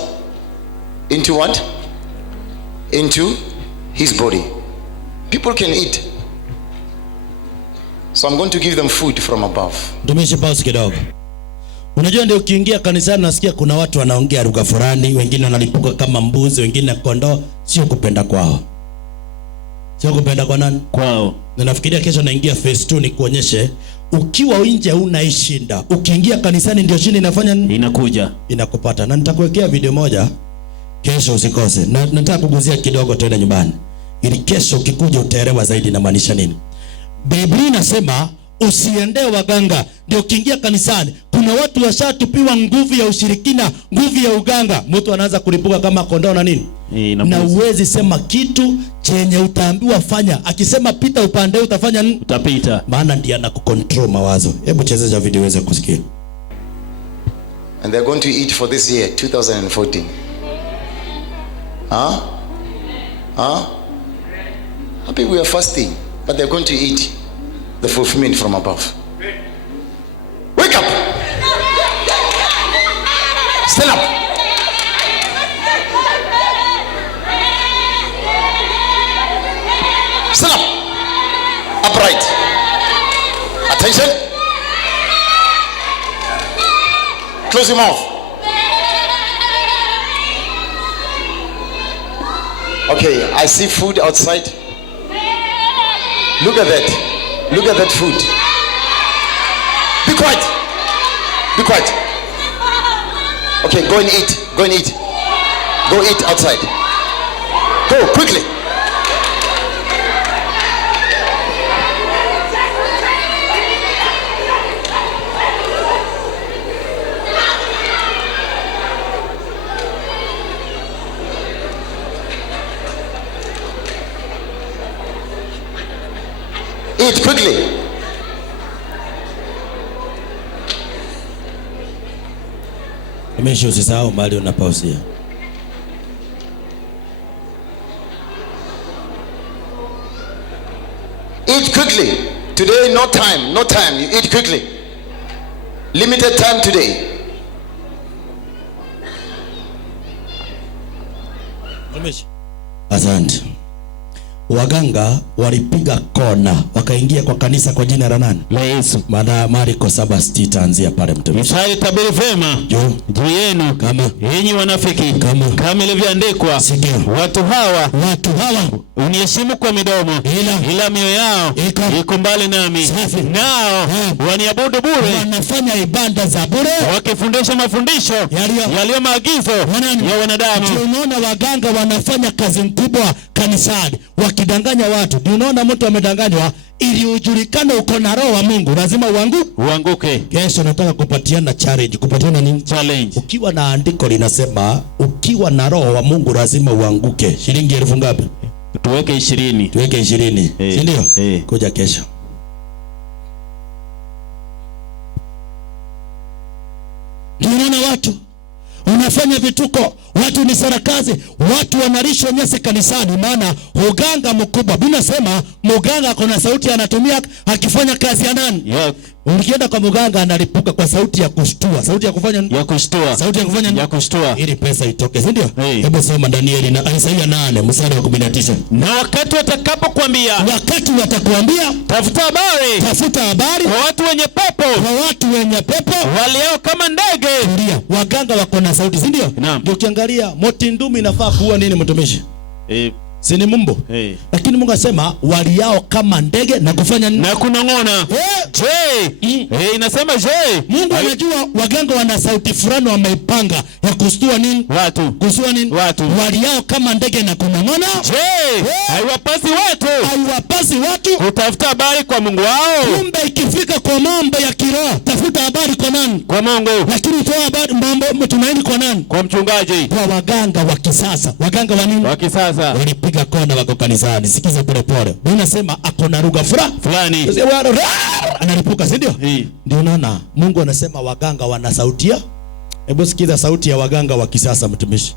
Into what? Into his body. People can eat. So I'm going to give them food from above. Dumisha pause kidogo. Unajua ndio ukiingia kanisani nasikia kuna watu wanaongea lugha fulani, wengine wanalipuka kama mbuzi, wengine kondoo. Sio kupenda kwao. Sio kupenda kwa nani? Kwao. Na nafikiria kesho naingia phase 2 ni kuonyeshe ukiwa nje unaishinda. Ukiingia kanisani ndio shinda inafanya inakuja. Inakupata. Na nitakuwekea video moja kesho usikose. Na nataka kuguzia kidogo tena nyumbani. Ili kesho ukikuja utaelewa zaidi na maanisha nini. Biblia inasema usiende waganga. Ndio ukiingia kanisani kuna watu washatupiwa nguvu ya ushirikina, nguvu ya uganga. Mtu anaanza kulipuka kama kondoo na nini? Na uwezi sema kitu chenye utaambiwa fanya. Akisema pita upande utafanya nini? Utapita. Maana ndiye anakucontrol mawazo. Hebu chezesha video uweze kusikia. And they're going to eat for this year 2014. Happy we are fasting, but they're going to eat the fulfillment from above. Wake up! Stand up! Stand up! Upright. Attention! Close your mouth. Okay, I see food outside. Look at that. Look at that food. Be quiet. Be quiet. Okay, go and eat. Go and eat. Go eat outside. Go quickly. Eat quickly. Usisahau mahali unapausia. Eat quickly. Today no time, no time. You eat quickly. Limited time today. Asante. Waganga walipiga kona wakaingia kwa kanisa kwa jina la nani? La Yesu. Marko 7:6 anzia pale mtumishi. Mithali tabiri vema juu yenu kama yenyi wanafiki, kama ilivyoandikwa, watu hawa uniheshimu kwa midomo, ila mioyo yao iko mbali nami. Nao waniabudu bure, wanafanya ibada za bure, wakifundisha mafundisho yaliyo maagizo ya wanadamu. Unaona waganga wanafanya kazi kubwa kanisani wakidanganya watu. Unaona mtu amedanganywa ili ujulikane uko na roho wa Mungu, lazima uanguke. Kesho nataka kupatiana challenge. Kupatiana nini? Challenge. Ukiwa na andiko linasema ukiwa na roho wa Mungu lazima uanguke. Shilingi 1000 ngapi? Tuweke 20. Tuweke 20. Si ndio? Kuja kesho. Unaona watu unafanya vituko, watu ni sarakazi, watu wanalishwa nyasi kanisani, maana uganga mkubwa. Biblia inasema muganga kuna sauti anatumia akifanya kazi ya nani? Ukienda kwa muganga analipuka kwa sauti ya kushtua, sauti ya kufanya sauti ya kufanya kushtua ili pesa itoke, si ndio? Hebu soma Danieli na Isaia 8 mstari wa 19. Na wakati watakuambia tafuta habari kwa watu wenye pepo, waliao kama ndege. Ndio waganga wako na sauti, si ndio? Ndio ukiangalia motindumi inafaa kuwa nini mtumishi? Si ni mumbo? Lakini Mungu asema waliao kama ndege na kufanya nini? Na kunong'ona. Inasema Mungu anajua waganga wana sauti fulani wameipanga ya kustua nini? Watu. Waliao kama ndege na kunong'ona. Haiwapasi watu kutafuta habari kwa Mungu wao. Kumbe ikifika kwa mambo ya kiroho, tafuta habari kwa nani? Kwa Mungu. Lakini toa habari mambo mtumaini kwa nani? Kwa mchungaji. Kwa waganga wa kisasa. Waganga wa nini? Wa kisasa. Walipiga kona wako kanisani. Sikiza pole pole. Unasema ako na lugha fulani. Analipuka, si ndio? Ndio unaona Mungu anasema waganga wana sauti ya. Hebu sikiza sauti ya waganga wa kisasa mtumishi.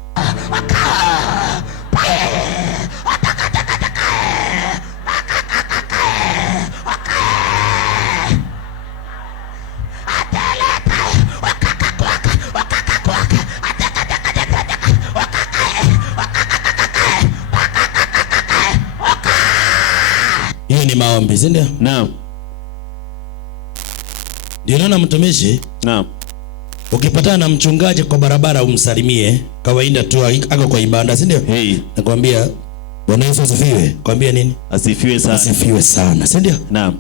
Hiyo ni maombi, si ndio? Naam. Ndio unaona mtumishi? Naam. Ukipatana na mchungaji kwa barabara umsalimie, kawaida tu ako kwa ibada, si ndio? Nakwambia Bwana Yesu asifiwe. Kwambia nini? Asifiwe sana. Asifiwe sana, si ndio? Naam.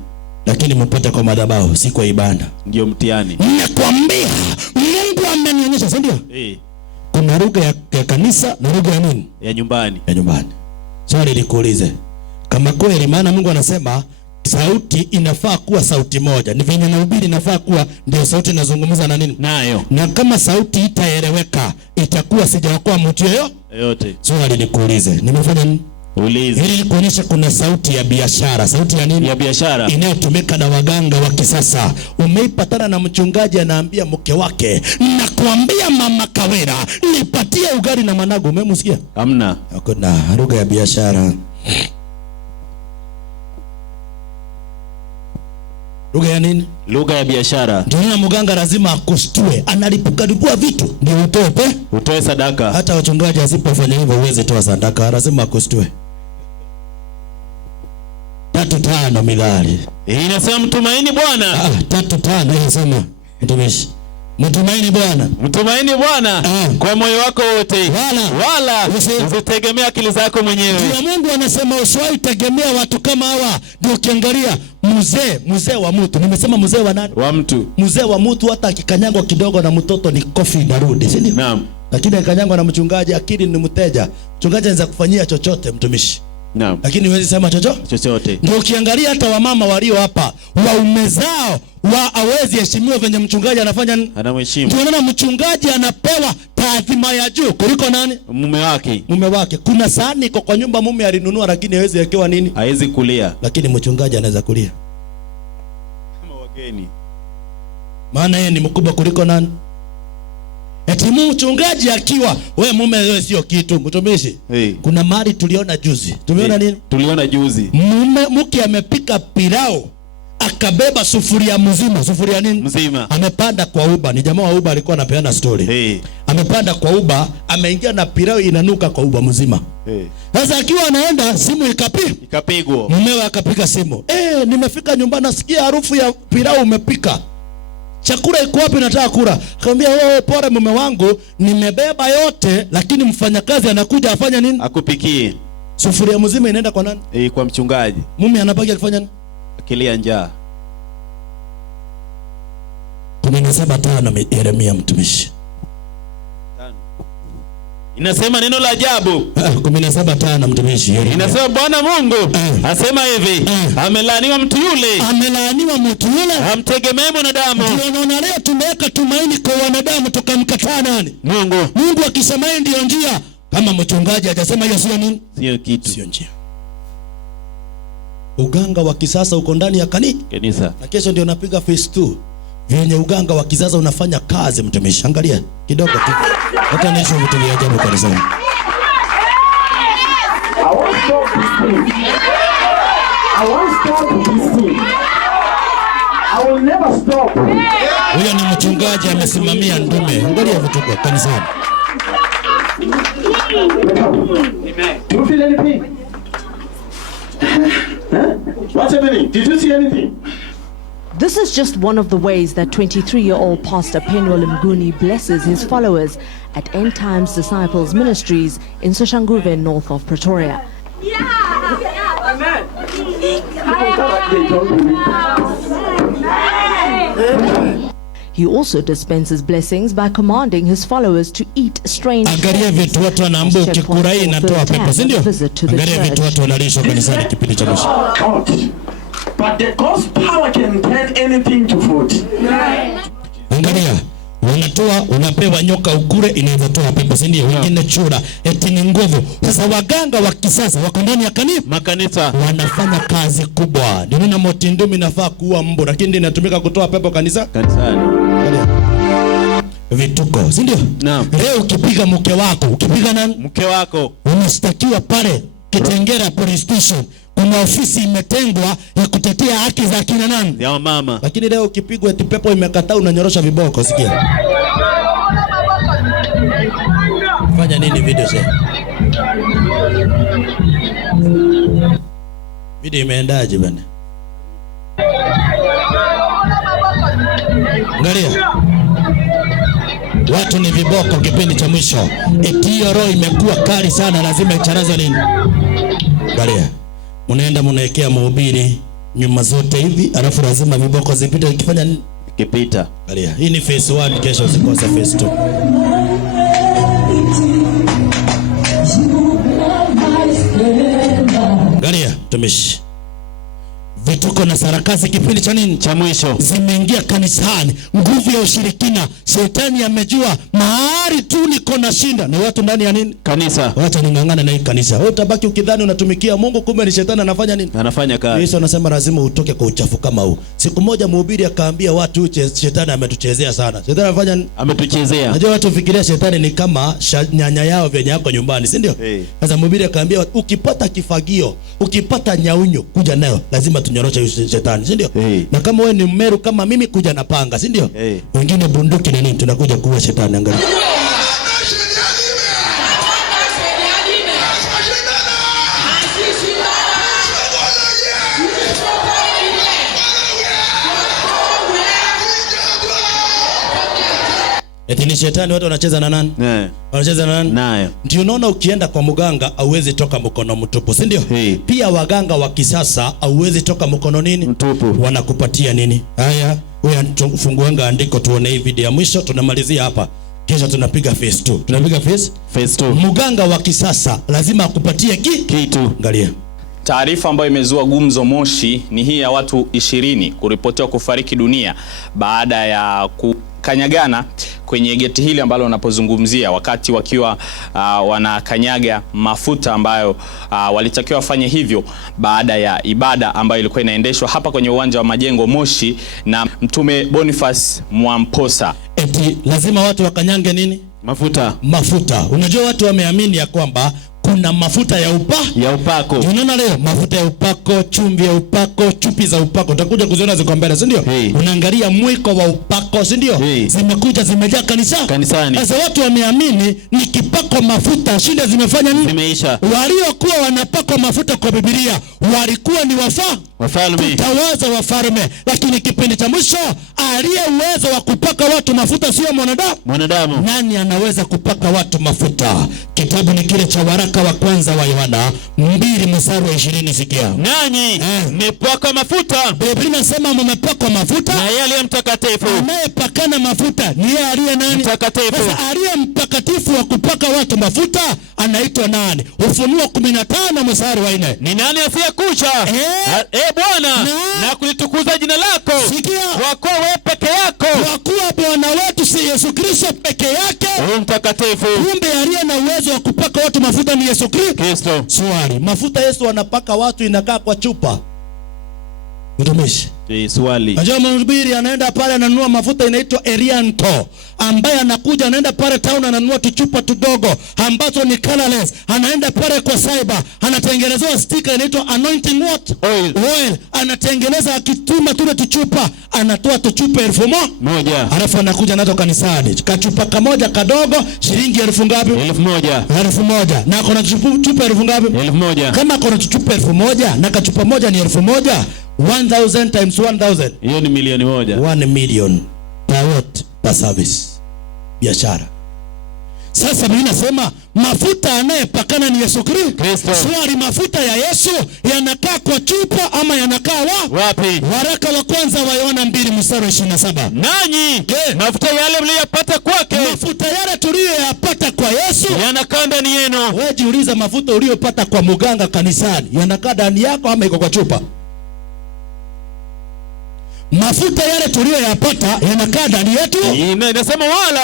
Lakini mpate kwa madhabahu, si kwa ibada. Ndio mtihani. Nakwambia Mungu amenionyesha, si ndio? Kuna lugha ya kanisa na lugha ya nini? Ya nyumbani. Swali nikuulize. Kama kweli maana Mungu anasema sauti inafaa kuwa sauti moja. Ni venye nahubiri inafaa kuwa ndio sauti inazungumza na nini? Nayo. Na kama sauti itaeleweka itakuwa sijaokoa mtu yoyote. Swali nikuulize. Nimefanya nini? Uliza. Ili kuonyesha kuna sauti ya biashara. Sauti ya nini? Ya biashara. Inayotumika na waganga wa kisasa. Umeipatana na mchungaji anaambia mke wake, nakuambia mama Kawera, nipatie ugali na managu. Umemsikia? Hamna. Hakuna lugha ya biashara. Lugha ya nini? Lugha ya biashara. Ndio mganga lazima akushtue, analipuka vitu ndio utoe sadaka. Hata wachungaji asipofanya hivyo uweze toa sadaka, lazima akushtue. 3:5 Mithali. Inasema mtumaini Bwana. 3:5 inasema mtumishi. Mtumaini Bwana kwa moyo wako wote, wala usitegemea akili zako mwenyewe. Ndio Mungu anasema usiwahi tegemea watu kama hawa. Ndio ukiangalia mzee wa mtu. Nimesema mzee wa nani? Wa mtu. Mzee wa mtu hata akikanyangwa kidogo na mtoto ni kofi narudi, si ndio? Naam. Lakini akikanyangwa na mchungaji akili ni mteja. Mchungaji anaweza kufanyia chochote mtumishi. Naam. Lakini huwezi sema chochote. Ndio ukiangalia hata wamama walio hapa, waume zao hawezi heshimiwa venye mchungaji anafanya, anamheshimu. Ndio unaona mchungaji anapewa taadhima ya juu kuliko nani? Mume wake. Kuna sahani iko kwa nyumba mume alinunua, lakini hawezi wekewa nini? Hawezi kulia. Lakini mchungaji anaweza kulia. Kama wageni. Maana yeye ni mkubwa kuliko nani? Eti mchungaji akiwa, wewe mume wewe sio kitu, mtumishi. Kuna mali tuliona juzi. Tumeona nini? Tuliona juzi. Mke amepika pilau, akabeba sufuria mzima. Sufuria nini? Mzima. Amepanda kwa Uber. Ni jamaa wa Uber alikuwa anapeana story. Amepanda kwa Uber, ameingia na pilau inanuka kwa Uber mzima. Sasa akiwa anaenda simu ikapigwa. Mumewe akapiga simu. Nimefika nyumbani nasikia harufu ya pilau umepika. Chakula iko wapi, nataka kula? Akamwambia pole mume wangu, nimebeba yote, lakini mfanyakazi anakuja afanya nini? Akupikie. Sufuria mzima inaenda kwa nani? Kwa mchungaji. Mume anabaki akifanya nini? Akilia njaa. 17:5 Yeremia mtumishi. Inasema neno la ajabu. 17:5 mtumishi. Inasema Bwana Mungu asema hivi, amelaaniwa mtu yule amtegemee mwanadamu. Tunaona leo tumeweka tumaini kwa wanadamu tukamkataa nani? Mungu akisema hii ndio njia, kama mchungaji hajasema hiyo sio nini? Sio kitu. Sio njia. Uganga wa kisasa uko ndani ya kanisa. Na kesho ndio napiga phase 2. Venye uganga wa kisasa unafanya kazi mtumishi. Angalia kidogo tu. Hata nisho vitu vya ajabu kanisani. Huyo ni mchungaji amesimamia ndume. Angalia vitu kwa kanisani. Do you feel anything? What's happening? Did you see anything? This is just one of the ways that 23-year-old Pastor Penuel Mguni blesses his followers at End Times Disciples Ministries in Soshanguve, north of Pretoria. He also dispenses blessings by commanding his followers to eat strange foods. Angalia vitu watu wanaambia ukikurai inatoa pepo, si ndio? Angalia vitu watu wanalishwa kanisani kipindi cha mwisho. But the God's power can turn anything to food. Angalia, unapewa nyoka ukure inaweza toa pepo, si ndio? Wengine chura, eti ni nguvu. Sasa waganga wa kisasa wako ndani ya makanisa wanafanya kazi kubwa. Ndio nina motindumi nafaa kuua mbu, lakini ndio inatumika kutoa pepo kanisani. Angalia. Vituko, si ndio? Naam. Leo ukipiga mke wako, ukipiga nani? Mke wako. Unastakiwa pale Kitengera Police Station. Kuna ofisi imetengwa ya kutetea haki za kina nani? Ya mama. Lakini leo ukipigwa eti pepo imekataa unanyorosha viboko, sikia. Fanya nini video sasa? Video imeendaje bwana? Angalia. Watu ni viboko kipindi cha mwisho. Eti hiyo roho imekuwa kali sana, lazima icharaze nini? Angalia. Unaenda mnaekea mhubiri nyuma zote hivi, alafu lazima viboko zipite ikifanya nini? Kipita. Angalia. Hii ni phase 1, kesho usikose phase 2. Angalia, tumishi. Vituko na sarakasi kipindi cha nini? Cha mwisho. Zimeingia kanisani. Nguvu ya ushirikina. Shetani amejua mahali tu niko na shinda. Na watu ndani ya nini? Kanisa. Wacha ningangana na hii kanisa. Wewe utabaki ukidhani unatumikia Mungu, kumbe ni shetani anafanya nini? Anafanya kazi. Yesu anasema lazima utoke kwa uchafu kama huu. Siku moja mhubiri akaambia watu shetani ametuchezea sana. Shetani anafanya nini? Ametuchezea. Unajua watu fikiria shetani ni kama nyanya yao venye yako nyumbani, si ndio? Sasa mhubiri akaambia ukipata kifagio, ukipata nyaunyo kuja nayo, lazima tunyorosha shetani, si ndio? Na kama wewe ni mmeru kama mimi, kuja na panga, si ndio? Wengine bunduki na nini, tunakuja kuua shetani. Angalia. Eti ni shetani, watu wanacheza na nani? Wanacheza na nani? Nayo. Ndio unaona ukienda kwa mganga hauwezi toka mkono mtupu, si ndio? Pia waganga wa kisasa hauwezi toka mkono nini? Mtupu. Wanakupatia nini? Haya, wewe funguanga andiko tuone hii video ya mwisho, tunamalizia hapa. Kesho tunapiga phase 2. Tunapiga phase 2. Mganga wa kisasa lazima akupatie kitu. Angalia. Taarifa ambayo imezua gumzo Moshi ni hii ya watu 20 kuripotiwa kufariki dunia baada ya kukanyagana kwenye geti hili ambalo wanapozungumzia wakati wakiwa wanakanyaga mafuta ambayo walitakiwa wafanye hivyo baada ya ibada ambayo ilikuwa inaendeshwa hapa kwenye uwanja wa Majengo Moshi na Mtume Boniface Mwamposa. Eti lazima watu wakanyange nini? Mafuta. Unajua watu wameamini ya kwamba kuna mafuta ya upako. Unaona leo mafuta ya upako, chumvi ya upako, chupi za upako. Utakuja kuziona ziko mbele, si ndio? Unaangalia mwiko wa upako, si ndio? Zimekuja zimejaa kanisani. Sasa watu wameamini nikipako mafuta shida zimefanya nini? Zimeisha. Waliokuwa wanapakwa mafuta kwa Biblia walikuwa ni wafalme. Tutawaza wafalme, lakini kipindi cha mwisho aliye uwezo wa kupaka watu mafuta sio mwanadamu. Nani anaweza kupaka watu mafuta? Kitabu ni kile cha waraka wa kwanza wa Yohana 2:20. Sikia. Nanyi mmepakwa mafuta. Biblia inasema mmepakwa mafuta. Na yeye aliye mtakatifu. Anayepakana mafuta ni yeye aliye nani? Mtakatifu. Sasa aliye mtakatifu wa kupaka watu mafuta anaitwa nani? Ufunuo 15:4. Ni nani asiyekucha? Bwana, na kulitukuza jina lako. Sikia. Kwa kuwa wewe peke yako. Kwa kuwa Bwana wetu si Yesu Kristo peke yake. Mtakatifu. Kumbe aliye na uwezo wa kupaka watu mafuta ni Yesu Kristo. Swali, mafuta Yesu anapaka watu inakaa kwa chupa. Mtumishi. Swali. Najua mhubiri anaenda pale ananunua mafuta inaitwa Erianto, ambaye anakuja anaenda pale town ananunua tuchupa tudogo ambazo ni colorless. Anaenda pale kwa cyber anatengenezwa sticker inaitwa anointing oil. Anatengeneza akituma tule tuchupa, anatoa tuchupa 1,000. Alafu anakuja nazo kanisani. Kachupa kamoja kadogo shilingi 1,000 ngapi? 1,000. Na kuna tuchupa 1,000 ngapi? 1,000. Kama kuna tuchupa 1,000 na kachupa moja ni 1,000, 1,000 times 1,000. Hiyo ni milioni 1. 1 million per service. Biashara. Sasa mimi nasema mafuta anayepakana ni Yesu Kristo. Swali, mafuta ya Yesu yanakaa kwa chupa ama yanakaa wapi? Waraka wa kwanza wa Yohana 2:27. Nanyi mafuta yale mliyopata kwake. Mafuta yale tuliyoyapata kwa Yesu yanakaa ndani yenu. Wewe jiuliza, mafuta uliyopata kwa mganga kanisani yanakaa ndani yako ama iko kwa chupa? Mafuta yale tuliyoyapata yanakaa ndani yetu. Inasema wala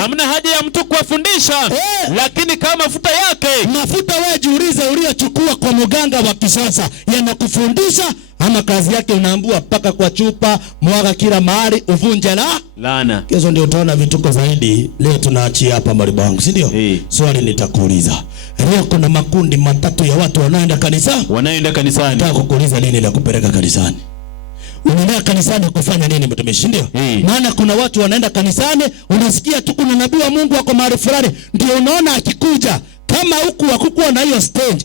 hamna haja ya mtu kuwafundisha. Lakini kama mafuta yake. Mafuta wewe jiulize uliyochukua kwa mganga wa kisasa yanakufundisha ama kazi yake unaambua paka kwa chupa, mwaga kila mahali, uvunje laana. Kesho ndio utaona vituko zaidi. Leo tunaachia hapa maribu wangu, si ndio? Swali nitakuuliza. Leo kuna makundi matatu ya watu wanaenda kanisani. Nataka kukuuliza nini la kupeleka kanisani? Unaenda kanisani kufanya nini mtumishi, ndio? Maana kuna watu wanaenda kanisani, unasikia tu kuna nabii wa Mungu wako mahali fulani, ndio unaona akikuja kama huku hakukuwa na hiyo stage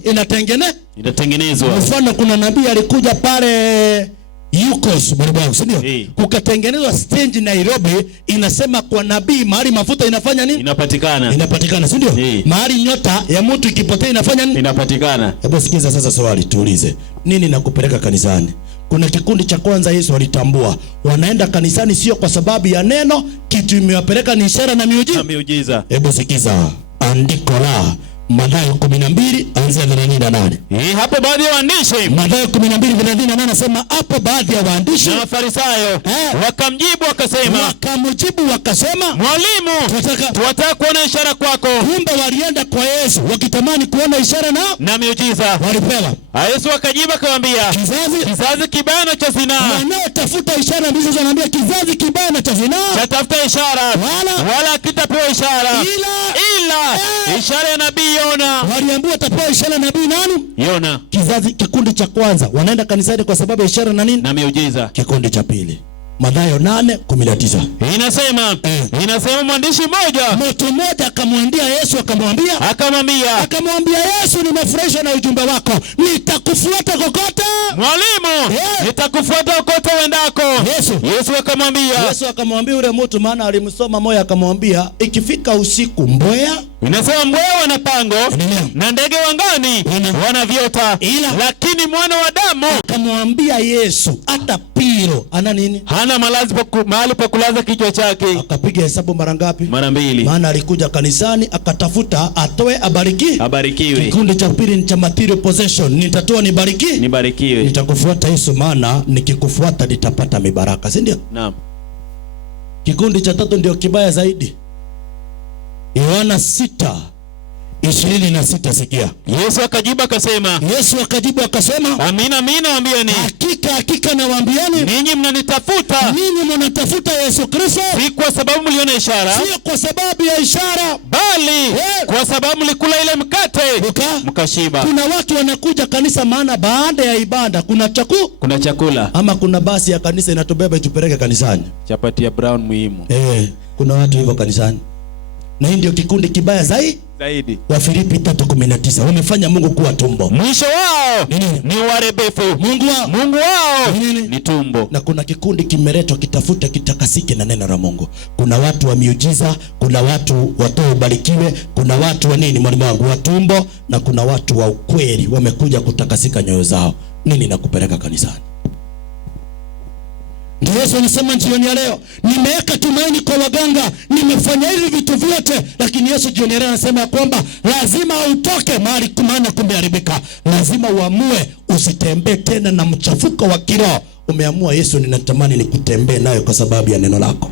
inatengenezwa. Mfano kuna nabii alikuja pale Yukos barabara, si ndio? Kukatengenezwa stage Nairobi, inasema kwa nabii mahali mafuta inafanya nini? Inapatikana, si ndio? Mahali nyota ya mtu ikipotea inafanya nini? Inapatikana. Hebu sikiza sasa swali, tuulize. Nini nakupeleka kanisani? Kuna kikundi cha kwanza Yesu alitambua. Wanaenda kanisani sio kwa sababu ya neno, kitu imewapeleka ni ishara na miujiza. Hebu sikiza andiko la Mathayo 12:38. Hapo baadhi ya waandishi. Mathayo 12:38 nasema hapo baadhi ya waandishi na Mafarisayo wakamjibu wakasema, Mwalimu, tunataka kuona ishara kwako. Kumbe walienda kwa Yesu wakitamani kuona ishara na miujiza. Walipewa. Yesu akajibu akamwambia, kizazi kibaya na cha zinaa. Wanaotafuta ishara ndizo zinaambia kizazi kibaya na cha zinaa. Chatafuta ishara wala kitapewa ishara ila ishara ya nabii Yona. Waliambiwa tapewa ishara ya nabii nani? Yona. Kikundi cha kwanza wanaenda kanisani kwa sababu ya ishara na nini? Na miujiza. Kikundi cha pili Mathayo 8:19. Inasema mwandishi mtu mmoja akamwendea Yesu akamwambia Yesu, nimefurahishwa na ujumbe wako, nitakufuata kokote. Mwalimu, nitakufuata kokote uendako. Yesu akamwambia yule mtu, maana alimsoma moyo, akamwambia ikifika usiku mbweha. Inasema mbweha wana pango na ndege wangani wana viota, lakini mwana wa Adamu. Akamwambia Yesu hata Piro ana nini? Hana mahali pa kulaza kichwa chake. Akapiga hesabu mara ngapi? Mara 2. Maana alikuja kanisani akatafuta atoe abarikiwe. Kikundi cha pili ni cha material possession. Nitatoa nibarikiwe. Nitakufuata Yesu, maana nikikufuata nitapata mibaraka, si ndio? Naam. Kikundi cha tatu ndio kibaya zaidi. Yohana 6:26, sikia. Yesu akajibu akasema, amina amina nawaambieni, hakika nawaambiani, ninyi mnanitafuta Yesu Kristo, si kwa sababu mliona ishara, sio kwa sababu ya ishara, bali kwa sababu mlikula ile mkate mkashiba. Kuna watu wanakuja kanisa maana baada ya ibada kuna chakula, ama kuna basi ya kanisa inatubeba itupeleke kanisani, chapati ya brown muhimu. Kuna watu hivyo kanisani, na hii ndio kikundi kibaya zaidi. Wafilipi 3:19 wamefanya Mungu kuwa tumbo, mwisho wao ni warebefu, Mungu wao ni tumbo. Na kuna kikundi kimeletwa kitafuta kitakasike na neno la Mungu. Kuna watu wa miujiza, kuna watu watoe ubarikiwe, kuna watu wa mwalimu wangu wa tumbo, na kuna watu wa ukweli wamekuja kutakasika nyoyo zao. Nini nakupeleka kanisani? Ndio Yesu anasema jioni ya leo, nimeweka tumaini kwa waganga, nimefanya hivi vitu vyote, lakini Yesu jioni ya leo anasema kwamba lazima utoke mahali maana kumeharibika. Lazima uamue usitembee tena na mchafuko wa kiroho. Umeamua Yesu, ninatamani nikutembee nayo kwa sababu ya neno lako.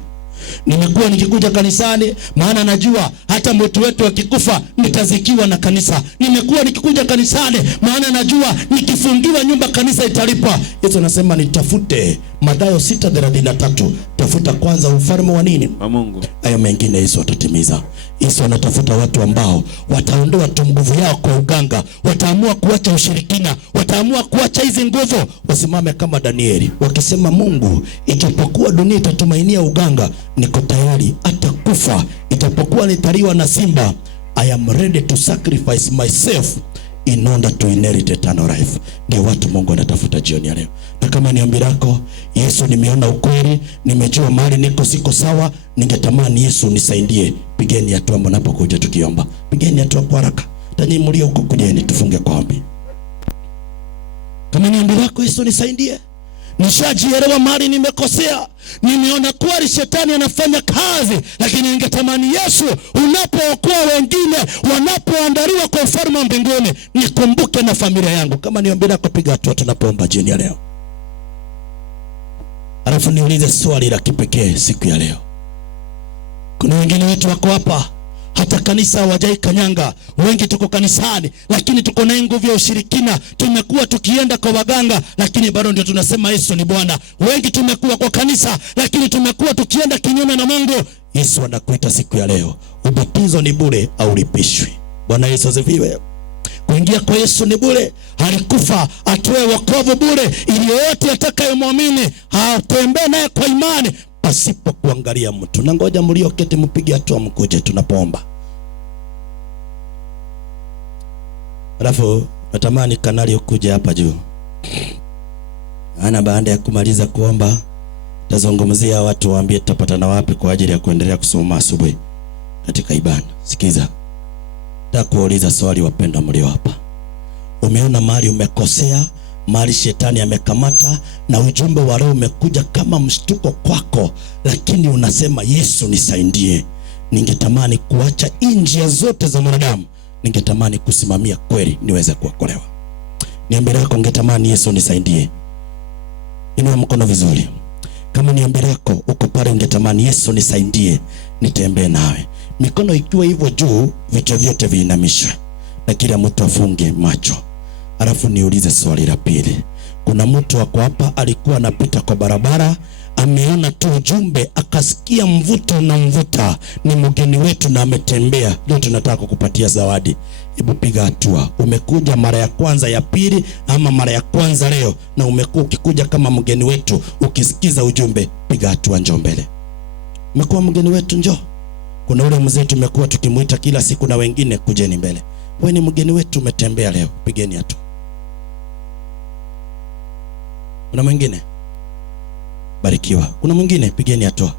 Nimekuwa nikikuja kanisani maana najua hata mtu wetu akikufa nitazikiwa na kanisa. Nimekuwa nikikuja kanisani maana najua nikifungiwa nyumba kanisa italipa. Yesu anasema nitafute, Mathayo 6:33, tafuta kwanza ufalme wa Mungu, hayo mengine Yesu atatimiza. Yesu anatafuta watu ambao wataondoa nguvu yao kwa uganga, wataamua kuacha ushirikina, wataamua kuacha hizi nguvu, wasimame kama Danieli wakisema, Mungu, ijapokuwa dunia itatumainia uganga, niko tayari hata kufa, ijapokuwa nitaliwa na simba, I am ready to sacrifice myself in order to inherit eternal life. Ndio watu Mungu anatafuta jioni ya leo. Na kama ni ombi lako, Yesu, nimeona ukweli, nimejua mahali niko siko sawa, ningetamani Yesu nisaidie. Pigeni hatua mnapokuja tukiomba. Pigeni hatua kwa haraka. Tanyi mlio huko kujeni tufunge kwa ombi. Kama ni ombi lako, Yesu nisaidie. Nishajielewa mahali nimekosea. Nimeona kuwa shetani anafanya kazi, lakini ningetamani Yesu, unapookoa wengine, wanapoandaliwa kwa ufalme wa mbinguni, nikumbuke na familia yangu. Kama ni ombi lako, piga hatua tunapoomba jioni ya leo. Alafu niulize swali la kipekee siku ya leo. Kuna wengine wetu wako hapa, hata kanisa hawajai kanyanga. Wengi tuko kanisani, lakini tuko na nguvu ya ushirikina. Tumekuwa tukienda kwa waganga, lakini bado ndio tunasema Yesu ni Bwana. Wengi tumekuwa kwa kanisa, lakini tumekuwa tukienda kinyume na Mungu. Yesu anakuita siku ya leo. Ubatizo ni bure, haulipishwi. Bwana Yesu asifiwe. Kuingia kwa Yesu ni bure. Alikufa atoe wokovu bure, ili yote atakayemwamini atembee naye kwa imani pasipo kuangalia mtu. Na ngoja mlioketi mpige hatua mkuje tunapoomba. Alafu natamani kanali ukuje hapa juu. Ana baada ya kumaliza kuomba, tazungumzia watu, waambie tutapatana wapi kwa ajili ya kuendelea kusoma asubuhi katika ibada. Sikiza. Takuuliza swali, wapendwa mlio hapa. Umeona mahali umekosea, mahali shetani amekamata, na ujumbe wa leo umekuja kama mshtuko kwako, lakini unasema Yesu nisaidie. Ningetamani kuacha njia zote za mwanadamu, ningetamani kusimamia kweli niweze kuokolewa. Niombe lako, ungetamani Yesu nisaidie. Inua mkono vizuri. Kama niombe lako uko pale, ungetamani Yesu nisaidie nitembee nawe. Mikono ikiwa hivyo juu, vichwa vyote viinamishwe na kila mtu afunge macho. Alafu niulize swali la pili. Kuna mtu wako hapa alikuwa anapita kwa barabara, ameona tu ujumbe, akasikia mvuto na mvuta, ni mgeni wetu na ametembea. Leo tunataka kukupatia zawadi. Hebu piga hatua. Umekuja mara ya kwanza, ya pili, ama mara ya kwanza leo, na umekuwa ukikuja kama mgeni wetu, ukisikiza ujumbe, piga hatua, njoo mbele. Umekuwa mgeni wetu, njoo. Kuna ule mzee tumekuwa tukimuita kila siku na wengine, kujeni mbele. Wewe ni mgeni wetu, umetembea leo, pigeni hatua. Kuna mwingine? Barikiwa. Kuna mwingine? Pigeni hatua.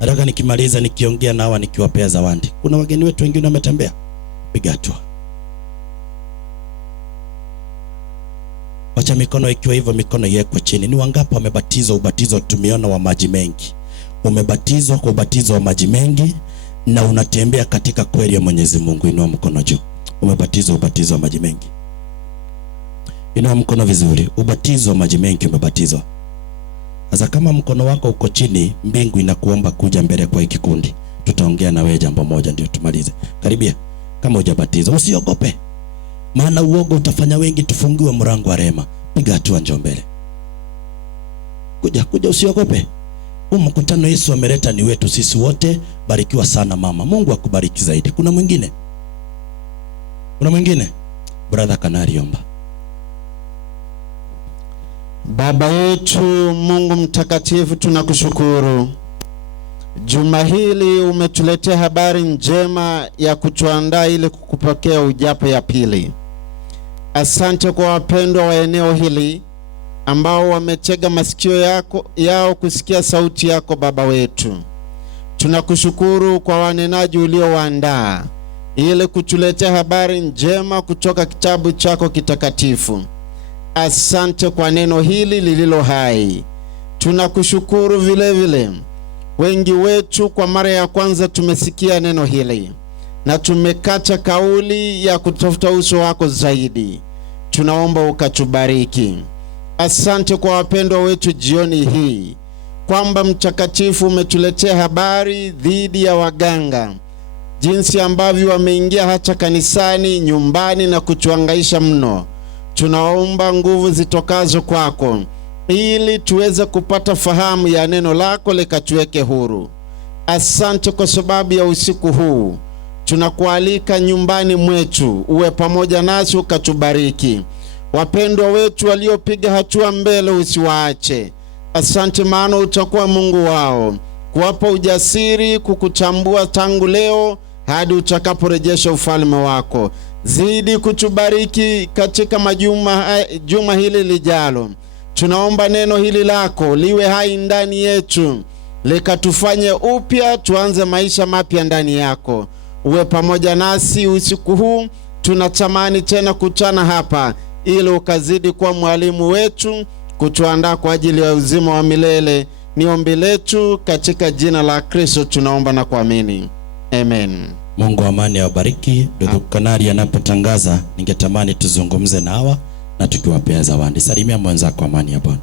Nataka nikimaliza nikiongea na hawa nikiwapea zawadi. Kuna wageni wetu wengine wametembea, piga hatua. Wacha mikono ikiwa hivyo, mikono iwekwe chini. Ni wangapi wamebatizwa ubatizo tumeona wa maji mengi? umebatizwa kwa ubatizo wa maji mengi na unatembea katika kweli ya Mwenyezi Mungu, inua mkono juu. Umebatizwa ubatizo wa maji mengi. Inua mkono vizuri. Ubatizo wa maji mengi umebatizwa. Sasa kama mkono wako uko chini, mbingu inakuomba kuja mbele kwa kikundi. Tutaongea na wewe jambo moja ndio tumalize. Karibia. Kama hujabatizwa usiogope. Maana uoga utafanya wengi tufungiwe mlango wa rehema. Piga hatua, njoo mbele. Kuja usiogope. Huu mkutano Yesu ameleta ni wetu sisi wote. Barikiwa sana mama. Mungu akubariki zaidi. Kuna mwingine? Brother Kanari, omba. Baba yetu Mungu mtakatifu, tunakushukuru. Juma hili umetuletea habari njema ya kutuandaa ili kukupokea ujapo ya pili. Asante kwa wapendwa wa eneo hili ambao wametega masikio yao kusikia sauti yako Baba wetu. Tunakushukuru kwa wanenaji uliowaandaa ili kutuletea habari njema kutoka kitabu chako kitakatifu. Asante kwa neno hili lililo hai. Tunakushukuru vile vile. Wengi wetu kwa mara ya kwanza tumesikia neno hili na tumekata kauli ya kutafuta uso wako zaidi. Tunaomba ukatubariki. Asante kwa wapendwa wetu jioni hii kwamba mtakatifu umetuletea habari dhidi ya waganga, jinsi ambavyo wameingia hata kanisani, nyumbani na kutuhangaisha mno. Tunaomba nguvu zitokazo kwako ili tuweze kupata fahamu ya neno lako likatuweke huru. Asante kwa sababu ya usiku huu. Tunakualika nyumbani mwetu, uwe pamoja nasi ukatubariki. Wapendwa wetu waliopiga hatua mbele usiwaache. Asante maana utakuwa Mungu wao, kuwapa ujasiri kukutambua tangu leo hadi utakaporejesha ufalme wako. Zidi kutubariki katika juma hili lijalo. Tunaomba neno hili lako liwe hai ndani yetu, likatufanye upya, tuanze maisha mapya ndani yako. Uwe pamoja nasi usiku huu. Tunatamani tena kutana hapa ili ukazidi kuwa mwalimu wetu, kutuandaa kwa ajili ya uzima wa milele. Ni ombi letu katika jina la Kristo tunaomba na kuamini. Amen. Mungu wa amani awabariki. Ndugu Kanari anapotangaza, ningetamani tuzungumze na hawa na tukiwapea zawadi. Salimia mwenzako amani ya Bwana.